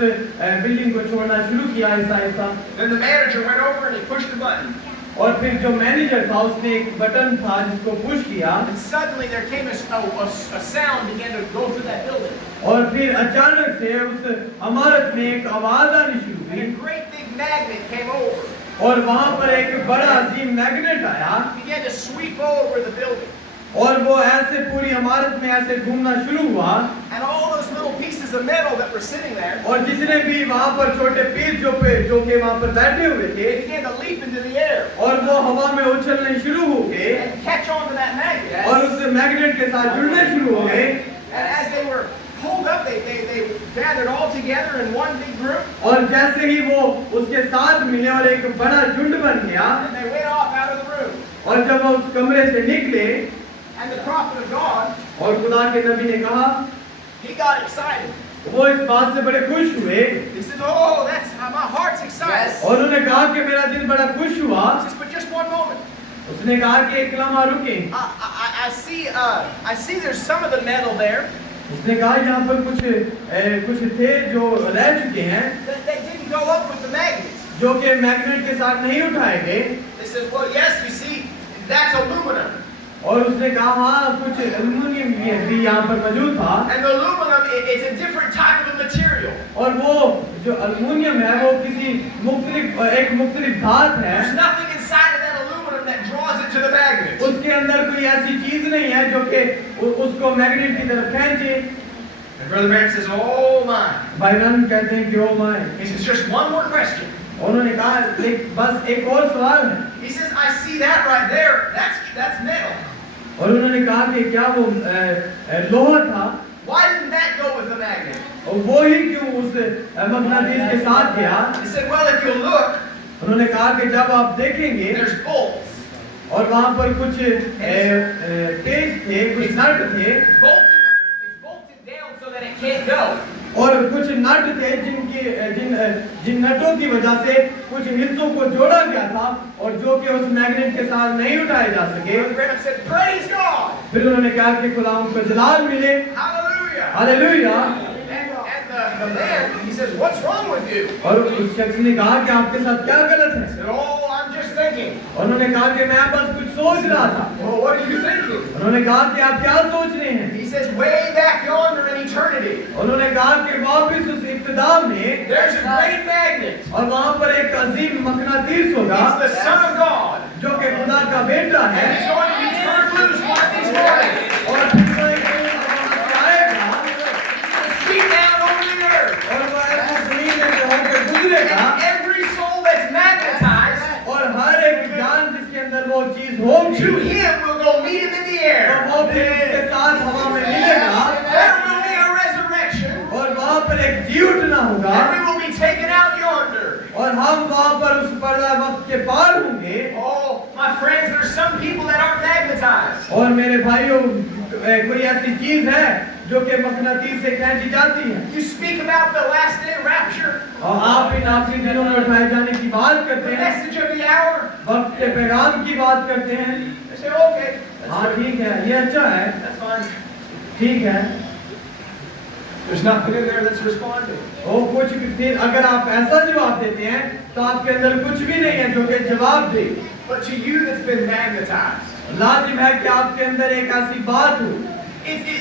बिल्डिंग को छोड़ना शुरू किया ऐसा ऐसा Then the manager went over and he pushed the button. और फिर जो मैनेजर था उसने एक बटन था जिसको पुश किया And suddenly there came a sound began to go through that building. और फिर अचानक से उस इमारत में एक आवाज आनी शुरू And a हुई great big magnet came over. और वहां पर एक बड़ा अजीम मैग्नेट आया He began to sweep over the building. और वो ऐसे पूरी इमारत में ऐसे घूमना शुरू हुआ And all those little pieces of metal that were sitting there, और जितने भी वहां पर छोटे पीस जो के वहां पर बैठे हुए थे they began to leap into the air और वो हवा में उछलने शुरू हो गए and catch on to that magnet. और उस मैग्नेट के साथ जुड़ने शुरू हो गए And as they were pulled up, they gathered all together in one big group, और जैसे ही वो उसके साथ मिले और एक बड़ा झुंड बन गया and they went off out of the room. और जब वो उस कमरे से निकले And the prophet of God, और खुदा के नबी ने कहा he got excited. वो इस बात से बड़े खुश हुए He said, "Oh, that's my heart's excited." और उन्होंने कहा कि मेरा दिल बड़ा खुश हुआ He says, "But just one moment. उसने कहा कि एक लम्हा रुके I see there's some of the metal there उसने कहा यहाँ पर कुछ थे जो रह चुके हैं that didn't go up with the magnets." जो कि मैग्नेट के साथ नहीं उठाए गए They said, "Well, yes, you see, that's aluminum." और उसने कहा हाँ कुछ एल्युमिनियम भी यहाँ पर मौजूद था And the aluminum, it's a different type of a material. और वो जो एल्युमिनियम है वो किसी मुख्तलिफ धात है There's nothing inside of that aluminum that draws it to the magnet. उसके अंदर कोई ऐसी चीज नहीं है जो कि उसको मैग्नेट की तरफ खींचे And Brother Branham says, "Oh my." भाई ब्रैनम कहते हैं कि oh my He says, "Just one more question." उन्होंने कहा बस एक और सवाल है He says, "I see that right there. That's metal. और उन्होंने कहा कि क्या वो लोहा था Why didn't that go with the magnet?" और वो ही क्यों उस मगनातीस के साथ गया He said, "Well, if you look, उन्होंने कहा कि जब आप देखेंगे there's bolts. और वहां पर कुछ पेच थे कुछ नट थे It's bolted down so that it can't go. और कुछ नट थे जिन नटों की वजह से कुछ हिस्सों को जोड़ा गया था और जो कि उस मैग्नेट के साथ नहीं उठाए जा सके Brother Branham said, "Praise God. फिर उन्होंने कहा कि खुदा उनको जलाल मिले Hallelujah." Hallelujah And the man, he says, "What's wrong with you?" और उस शख्स ने कहा कि आपके साथ क्या गलत He है said, "Oh, I'm just thinking." और उन्होंने कहा कि मैं बस कुछ सोच रहा था "Well, what are you thinking?" उन्होंने कहा कि आप क्या सोच रहे हैं He says, "Way back yonder in eternity, उन्होंने कहा कि वापिस उस इब्तिदा में there's a great magnet. और वहां पर एक अजीम मकनातीस होगा It's the Son of God. जो कि खुदा का बेटा है And he's going to be eternally loose one of these mornings. और फिर वो एक दिन वहाँ से आएगा Sweep down over the earth. और वो ऐसी जमीन में से होकर गुजरेगा And every soul that's magnetized और हर एक जान जिसके अंदर वो चीज होगी to him will go meet him in the तो air. वो फिर उसके साथ हवा में मिलेगा There will be a resurrection. और वहाँ पर एक जी उठना होगा And we will be taken out yonder. और हम वहाँ पर उस पर्दा वक्त के पार होंगे Oh, my friends, there's some people that aren't magnetized. और मेरे भाइयों कोई ऐसी चीज है जो कि मकनातीस से खींची जाती है You speak about the last day rapture, और आप इन आखिरी दिनों में उठाए जाने की बात the करते हैं message of the hour. वक्त के पैगाम की बात करते हैं I say, okay, हाँ that's, ठीक है ये अच्छा है that's fine. ठीक है There's nothing in there that's responding. वो कुछ भी फिर अगर आप ऐसा जवाब देते हैं तो आपके अंदर कुछ भी नहीं है जो कि जवाब दे But to you that's been magnetized, लाजिम है कि आपके अंदर एक ऐसी बात हो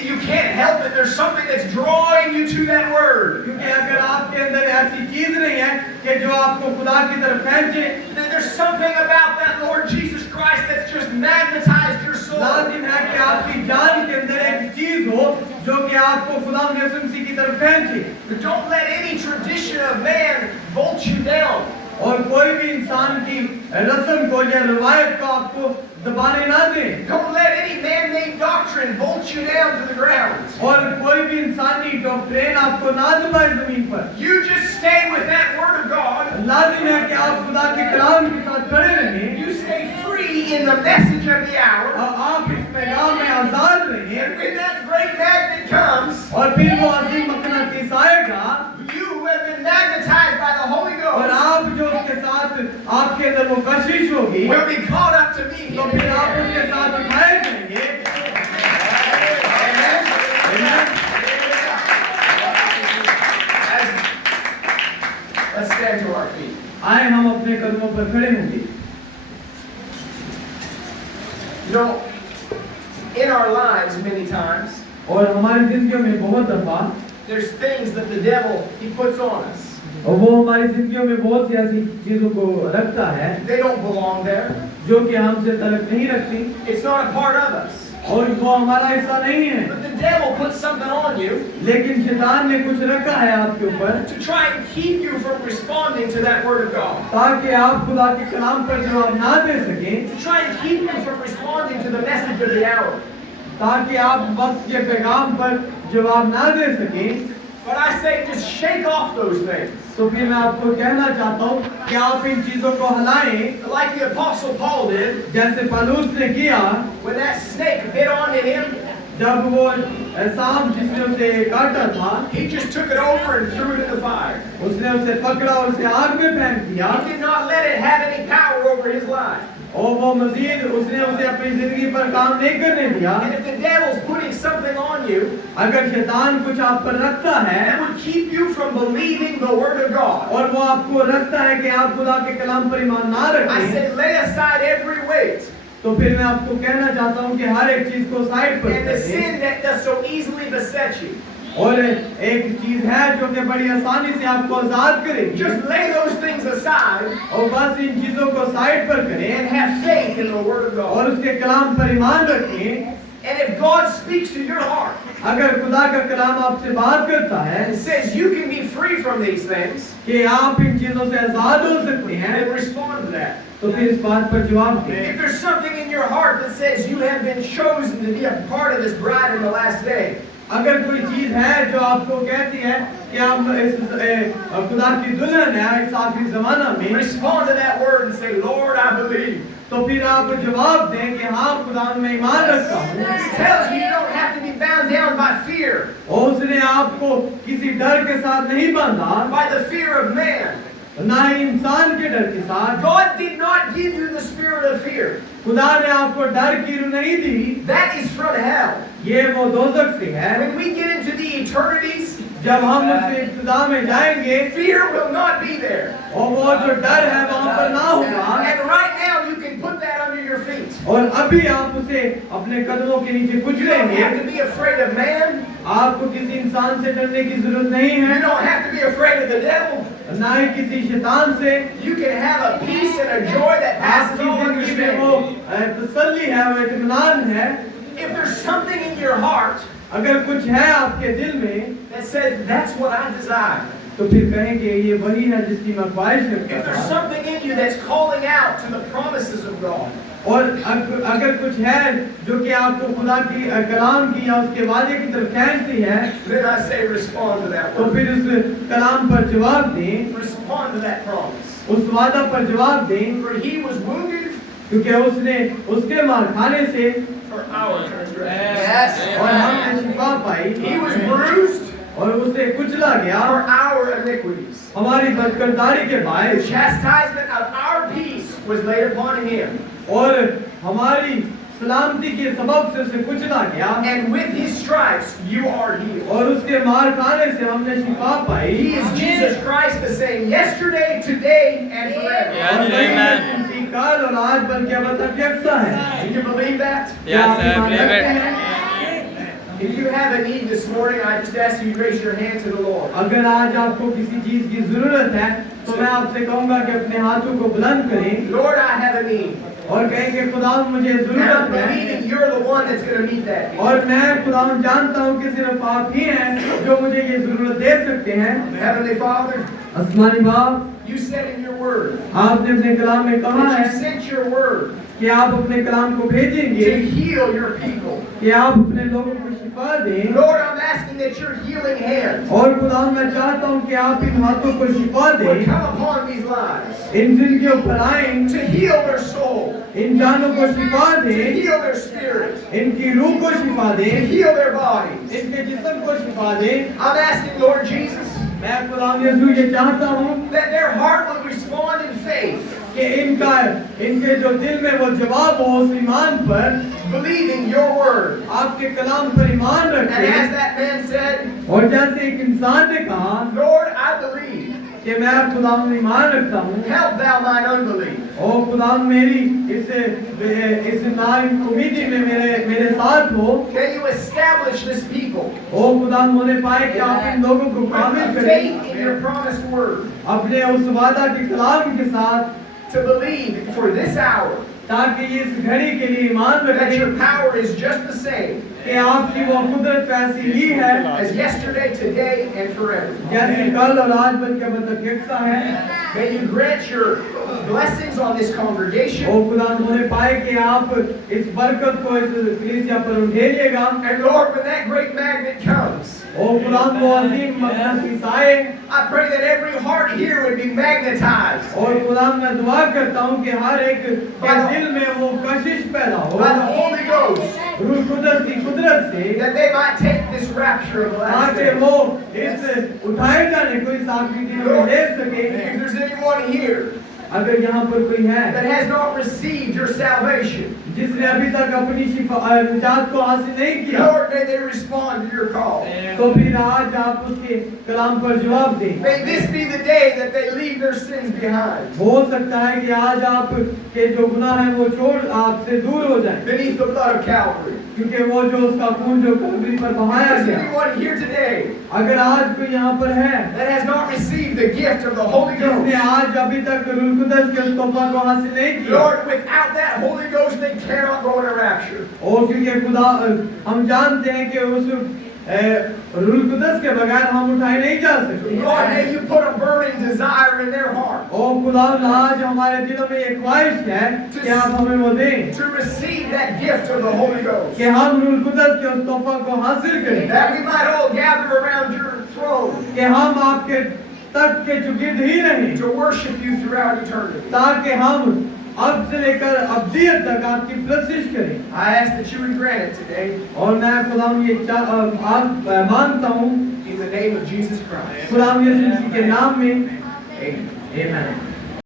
you can't help it. There's something that's drawing you to that word. क्योंकि अगर आपके अंदर ऐसी चीज नहीं है कि जो आपको खुदा की तरफ खींचे There's something about that Lord Jesus Christ that's just magnetized your soul. लाजिम है कि आपकी जान के अंदर एक चीज हो जो कि आपको खुदा यीशु मसीह की तरफ खींचे But don't let any tradition of man bolt you down. और कोई भी इंसान की रस्म को या रवायत को आपको दबाने ना दे Don't let any man-made doctrine bolt you down to the ground. और कोई भी इंसानी डॉक्ट्रिन आपको ना दबाए जमीन पर You just stay with that word of God. लाजिम है कि आप खुदा के कलाम के साथ खड़े रहें You stay free in the message of the hour. और आप इस पैगाम में आजाद रहें And when that great magnet comes, और फिर वो अजीम मकनातीस आएगा you who have been magnetized by the Holy और Ghost आप जो उसके साथ आपके अंदर वो कशिश होगी will be caught up to meet तो him. फिर आप उसके साथ उठाए जाएंगे Let's stand to our feet. आए हम अपने कदमों पर खड़े होंगे You know, in our lives, many times, और हमारी जिंदगियों में बहुत दफा there's things that the devil he puts on us. और वो हमारी जिंदगियों में बहुत सी ऐसी चीजों को रखता है They don't belong there. जो कि हमसे तलक नहीं रखती It's not a part of us. और वो हमारा हिस्सा नहीं है But the devil puts something on you लेकिन शैतान ने कुछ रखा है आपके ऊपर to try and keep you from responding to that word of God. ताकि आप खुदा के कलाम पर जवाब ना दे सकें To try and keep you from responding to the message of the hour. ताकि आप वक्त के पैगाम पर जवाब ना दे सकें But I say just shake off those things. तो फिर मैं आपको कहना चाहता हूँ कि आप इन चीजों को हलाएं Like the Apostle Paul did जैसे पौलुस ने किया when that snake bit onto him. जब वो सांप जिसने उसे काटा था He just took it over and threw it in the fire. उसने उसे पकड़ा और उसे आग में फेंक दिया He did not let it have any power over his life. और वो मजीद उसने उसे अपनी जिंदगी पर काम नहीं करने दिया And if the devil's putting something on you अगर शैतान कुछ आप पर रखता है that would keep you from believing the word of God, और वो आपको रखता है कि आप खुदा के कलाम पर ईमान ना I रखें say lay aside every weight तो फिर मैं आपको कहना चाहता हूँ कि हर एक चीज को साइड पर and the कर दें। sin that does so easily beset you. और एक चीज है जो कि बड़ी आसानी से आपको आजाद करेगी Just lay those things aside और बस इन चीजों को साइड पर and करें have faith in the word of God. और उसके कलाम पर ईमान रखें And if God speaks to your heart अगर खुदा का कलाम आपसे बात करता है and says you can be free from these things, कि आप इन चीजों से आजाद हो सकते हैं then respond to that. तो फिर इस बात पर जवाब दें If there's something in your heart that says you have been chosen to be a part of this bride in the last day, अगर कोई चीज है जो आपको कहती है कि हम इस खुदा की दुल्हन है इस आखिरी जमाना में respond to that word and say, Lord, I believe. तो फिर आप जवाब दें कि हाँ खुदा में ईमान रखता हूँ It tells you you don't have to be bound down by fear, और उसने आपको किसी डर के साथ नहीं बांधा by the fear of man. ना ही इंसान के डर के साथ God did not give you the spirit of fear. खुदा ने आपको डर की रूह नहीं दी That is from hell. ये वो दोजख से है When we get into the eternities, जब हम उस इब्तिदा में जाएंगे fear will not be there. और वो जो डर है वहाँ पर ना होगा And right now you can put that under your feet. और अभी आप उसे अपने कदमों के नीचे You don't कुचलेंगे have to be afraid of man. आपको किसी इंसान से डरने की जरूरत नहीं You है don't have to be afraid of the devil. ना ही किसी शैतान से। You can have a peace and a joy that passes आपकी all जिंदगी में वो understanding. तसल्ली है, वो इत्मीनान है। If there's something in your heart अगर कुछ है आपके दिल में that says, that's what I desire. तो फिर कहेंगे ये वही है जिसकी मैं ख्वाहिश रखता If there's था। something in you that's calling out to the promises of God, और अगर कुछ है जो कि आपको खुदा की कलाम की या उसके वादे की तरफ खींचती है, then I say respond to that तो word. फिर उस कलाम पर जवाब दें, Respond to that promise. उस वादा पर जवाब दें, For he was wounded क्योंकि उसने उसके मार खाने से for our transgressions. Yes. और हमने शिफा पाई, He was bruised और उसे कुचला गया for our iniquities. हमारी बदकिरदारी के The bias, chastisement of our peace was laid upon him. और हमारी सलामती के सबब से उसे कुचला गया, And with his stripes you are healed. और उसके मार खाने से हमने शिफा पाई। He is Jesus Christ the same yesterday, today, and forever. Yes, और वही amen. उसी काल और आज बल्कि अब तक यकसा है। Do you believe that? Yes, I believe it. If you have a need this morning, I just ask you to raise your hand to the Lord. अगर आज आपको किसी चीज की जरूरत है तो मैं आपसे कहूंगा कि अपने हाथों को बुलंद करें Lord, I have a need. और कहें कि खुदा मुझे And I'm जरूरत है, believing you're the one that's going to meet that need. और मैं खुदा जानता हूँ कि सिर्फ आप ही हैं जो मुझे ये जरूरत दे सकते हैं। Heavenly Father, आसमानी बाप, you said in your word आपने अपने कलाम में कहा that है you sent your word कि आप अपने कलाम को भेजेंगे, to heal your people. कि आप अपने लोगों को शिफा दें। Lord, I'm asking that your healing hand और खुदा मैं चाहता हूँ कि आप इन हाथों को शिफा would दें, come upon these lives इन जिनके ऊपर आए, to heal their soul, इन जानों को शिफा to दें, heal their spirit, इनकी रूह को शिफा to दें, heal their bodies. इनके जिस्म को शिफा दें। I'm asking, Lord Jesus, मैं खुदा यीशु ये चाहता हूँ that their heart would respond in faith, कि इनके जो दिल में वो जवाब हो उस ईमान पर, believing your word. आपके कलाम पर ईमान And as रखें। that man said, और जैसे एक इंसान ने कहा Lord, I believe. कि मैं खुदा में ईमान रखता हूँ, Help thou mine unbelief. और खुदा मेरी इस नाउमीदी में मेरे साथ हो। May you establish this people ओ खुदा होने पाए कि आप इन लोगों को कामिल with करें faith in your promised word, अपने उस वादा के कलाम के साथ, to believe for this hour ताकि इस घड़ी के लिए ईमान that your रखें power is just the same कि आपकी वो कुदरत वैसी ही है as yesterday, today, and forever. जैसे कल और आज बल्कि अब तक यकसा है। May you grant your blessings on this congregation. ओ खुदा होने पाए कि आप इस बरकत को इस कलीसिया पर उठेरिएगा। And Lord, when that great magnet comes, ओ खुदा वो अजीम मक़सद आए, I pray that every heart here would be magnetized और खुदा मैं दुआ करता हूँ कि हर एक के दिल में वो कशिश पैदा हो by the Holy Ghost, रूह कुदरत की कुदरत से, that they might take this rapture of the last ताकि days. वो इस उठाए जाने को इस आखिरी दिनों में Lord, ले if सके। there's anyone here अगर यहाँ पर कोई है that has not received your salvation, जिसने अभी तक अपनी निजात को हासिल नहीं किया, Lord, may they respond to your call. तो फिर आज आप उसके कलाम पर जवाब दें। May this be the day that they leave their sins behind हो सकता है कि आज आप के जो गुनाह है वो छोड़ आपसे दूर हो जाए, beneath the blood of Calvary. क्योंकि वो जो उसका खून जो कलवरी पर बहाया Is गया। anyone here today अगर आज कोई यहाँ पर है that has not received the gift of the Holy जिसने Ghost? आज अभी तक रूह कुदस के उस तोहफा को हासिल नहीं किया, Lord, without that Holy Ghost, they cannot go in a rapture. और क्योंकि खुदा हम जानते हैं कि उस रूह कुदस के बगैर हम उठाए नहीं जा सकते। Lord, may you put a burning desire in their heart और खुदा आज हमारे दिलों में ये ख्वाहिश है कि आप हमें वो दें to receive that gift of the Holy Ghost, कि हम रूह कुदस के उस तोहफा को हासिल करें, that we might all gather around your throne कि हम आपके तख्त के चुगिर्द ही रहें, to worship you throughout eternity. ताकि हम अब से लेकर अब्दियत तक आपकी प्रशिश करें। I ask that you would grant it today और मैं खुदा ये आप मानता हूँ in the name of Jesus Christ. खुदा यीशु मसीह के नाम में, Amen. आमीन।